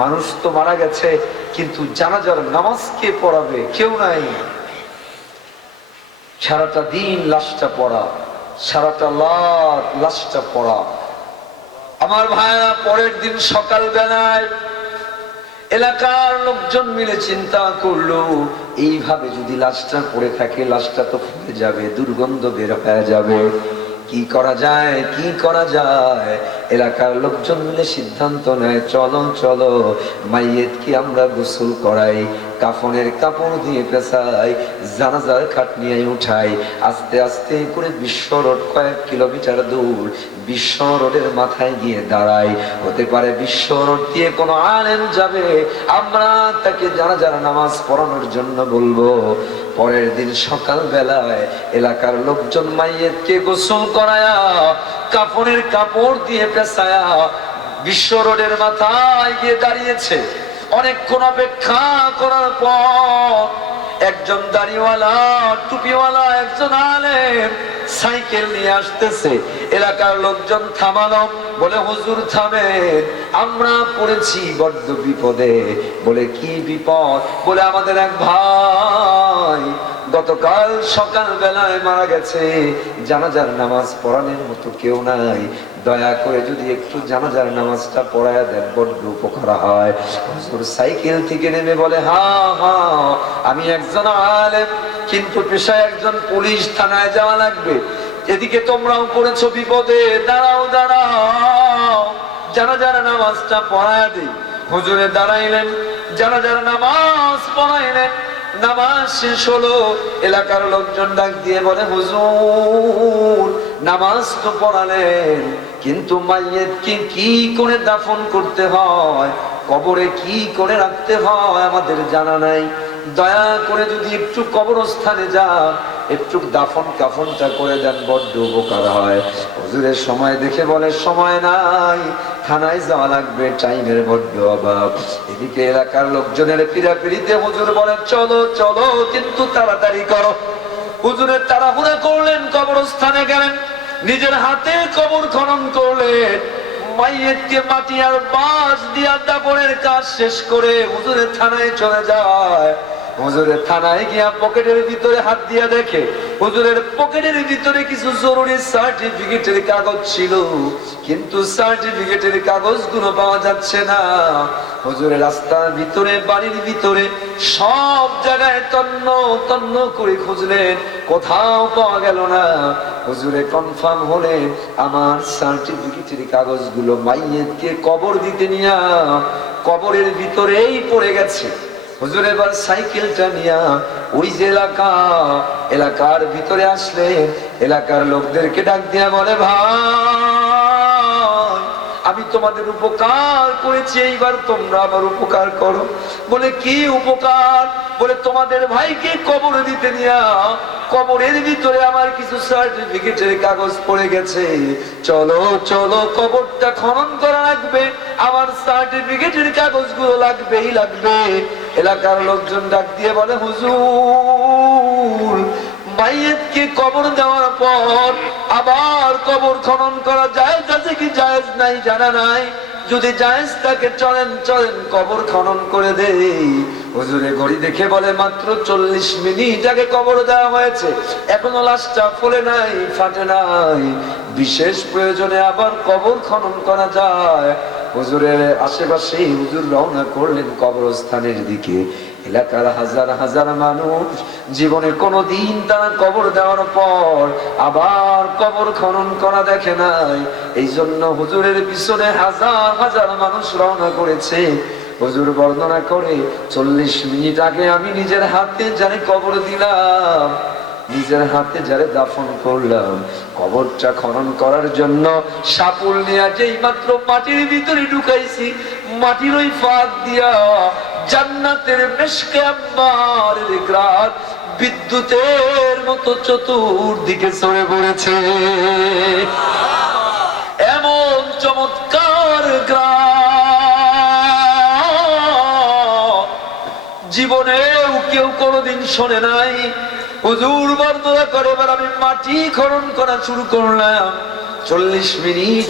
মানুষ তো মারা গেছে, কিন্তু জানাজার নামাজ কে পড়াবে? কেউ নাই। সারাটা দিন লাশটা পড়া, সারাটা রাত লাশটা পড়া। আমার ভাইরা, পরের দিন সকাল বেলায় এলাকার লোকজন মিলে চিন্তা করলো, এইভাবে যদি লাশটা পড়ে থাকে, লাশটা তো ফুলে যাবে, দুর্গন্ধ বের হয়ে যাবে, কি করা যায়, কি করা যায়? এলাকার লোকজন মিলে সিদ্ধান্ত নেয়, চলো চলো মাইয়েতকে আমরা গোসল করাই, কাফনের কাপড় দিয়ে পেঁচায়, জানাজার খাট নিয়ে উঠায়। আস্তে আস্তে করে বিশ্ব রোড কয়েক কিলোমিটার দূর, বিশ্ব রোডের মাথায় গিয়ে দাঁড়ায়। হতে পারে বিশ্ব রোড দিয়ে কোনো আলেম যাবে, আমরা তাকে জানাজার নামাজ পড়ানোর জন্য বলবো। পরের দিন সকাল বেলায় এলাকার লোকজন মাইয়েতকে গোসল করায়া, কাফনের কাপড় দিয়ে পেঁচায়া বিশ্ব রোডের মাথায় গিয়ে দাঁড়িয়েছে। অনেকক্ষণ অপেক্ষা করার পর একজন দাড়িওয়ালা টুপিওয়ালা একজন আলেম সাইকেল নিয়ে আসতেছে। এলাকার লোকজন থামালো, বলে হুজুর থামেন, আমরা পড়েছি বড্ড বিপদে। বলে কি বিপদ? বলে আমাদের এক ভাই গতকাল সকাল বেলায় মারা গেছে, জানাজার নামাজ পড়ানোর মতো কেউ নাই, দয়া করে যদি একটু জানাজার নামাজটা পড়ায়া দেন বড্ড উপকার হয়। হুজুর সাইকেল থেকে নেমে বলে, হ্যাঁ হ্যাঁ আমি একজন আলেম, কিন্তু পেশায় একজন পুলিশ, থানায় যাওয়া লাগবে। এদিকে তোমরাও পড়েছো বিপদে, দাঁড়াও দাঁড়াও, জানাজার নামাজটা পড়ায়া দিই। হুজুরে দাঁড়াইলেন, জানাজার নামাজ পড়াইলেন। নামাজ শেষ হলো, এলাকার লোকজন ডাক দিয়ে বলে, হুজুর নামাজ তো পড়ালেন, কিন্তু মাইয়েতকে কি করে দাফন করতে হয়, কবরে কি করে রাখতে হয় আমাদের জানা নাই। দয়া করে যদি একটু কবরস্থানে যান, একটু দাফন কাফনটা করে দেন, বড্ড উপকার হয়। হুজুরের সময় দেখে বলে, সময় নাই, থানায় যাওয়া লাগবে, টাইমের বড্ড অভাব। এদিকে এলাকার লোকজনের পিড়াপিড়িতে হুজুর বলে, চলো চলো, কিন্তু তাড়াতাড়ি করো। হুজুরের তাড়াহুড়া করলেন, কবরস্থানে গেলেন, নিজের হাতে কবর খনন করলেন। মাইয়েতকে মাটি আর বাঁশ দিয়া দাফনের কাজ শেষ করে হুজুরের থানায় চলে যায়। হুজুরের থানায় গিয়া পকেটের ভিতরে হাত দিয়া দেখে, হুজুরের পকেটের ভিতরে কিছু জরুরি সার্টিফিকেটের কাগজ ছিল, কিন্তু সার্টিফিকেটের কাগজগুলো পাওয়া যাচ্ছে না। হুজুরের রাস্তার ভিতরে, বাড়ির ভিতরে, সব জায়গায় তন্ন তন্ন করে খুঁজলেন, কোথাও পাওয়া গেল না। হুজুরে কনফার্ম হলেন, আমার সার্টিফিকেটের কাগজগুলো মাইয়েতকে কবর দিতে নিয়ে কবরের ভিতরেই পড়ে গেছে। হুজুর এবার সাইকেলটা নিয়ে ওই যে এলাকার ভিতরে আসলেন, এলাকার লোকদেরকে ডাক দিয়া বলে, ভাই আমি তোমাদের উপকার করেছি, এইবার তোমরা আবার উপকার করো। বলে কি উপকার? বলে তোমাদের ভাইকে কবর দিতে নিয়া কবরের ভিতরে আমার কিছু সার্টিফিকেটের কাগজ পড়ে গেছে, চলো চলো কবরটা খনন করা লাগবে, আমার সার্টিফিকেটের কাগজগুলো লাগবেই লাগবে। এলাকার লোকজন ডাক দিয়ে বলে, হুজুর মাইয়েতকে কবর দেওয়ার পর আবার কবর খনন করা জায়েজ আছে কি জায়েজ নাই জানা নাই, যদি জায়েজ থাকে চলেন চলেন কবর খনন করে দেই। হুজুরে ঘড়ি দেখে বলে, মাত্র 40 মিনিট আগে কবর দেওয়া হয়েছে, এখনো লাশটা ফোলে নাই, ফাটে নাই, বিশেষ প্রয়োজনে আবার কবর খনন করা যায়। হুজুরের আশেপাশে হুজুর রওনা করলেন কবরস্থানের দিকে। এলাকার হাজার হাজার মানুষ জীবনে কোনোদিন তারা কবর দেওয়ার পর আবার কবর খনন করা দেখে নাই, এই জন্য হুজুরের পিছনে হাজার হাজার মানুষ রওনা করেছে। হুজুর বর্ণনা করে, 40 মিনিট আগে আমি নিজের হাতে যারে কবর দিলাম, নিজের হাতে যারে দাফন করলাম, কবরটা খনন করার জন্য সাপুল নিয়ে যেই মাত্র মাটির ভিতরে ঢুকাইছি, মাটির ওই ফাঁক দিয়া জান্নাতের মেশকে আম্বারের গ্রাস বিদ্যুতের মতো চতুর্দিকে ছড়ে পড়েছে। এমন চমৎকার গ্রাস জীবনেও কেউ কোনোদিন শোনে নাই। হুজুর বর্ণনা করে, এবার আমি মাটি খনন করা শুরু করলাম। 40 মিনিট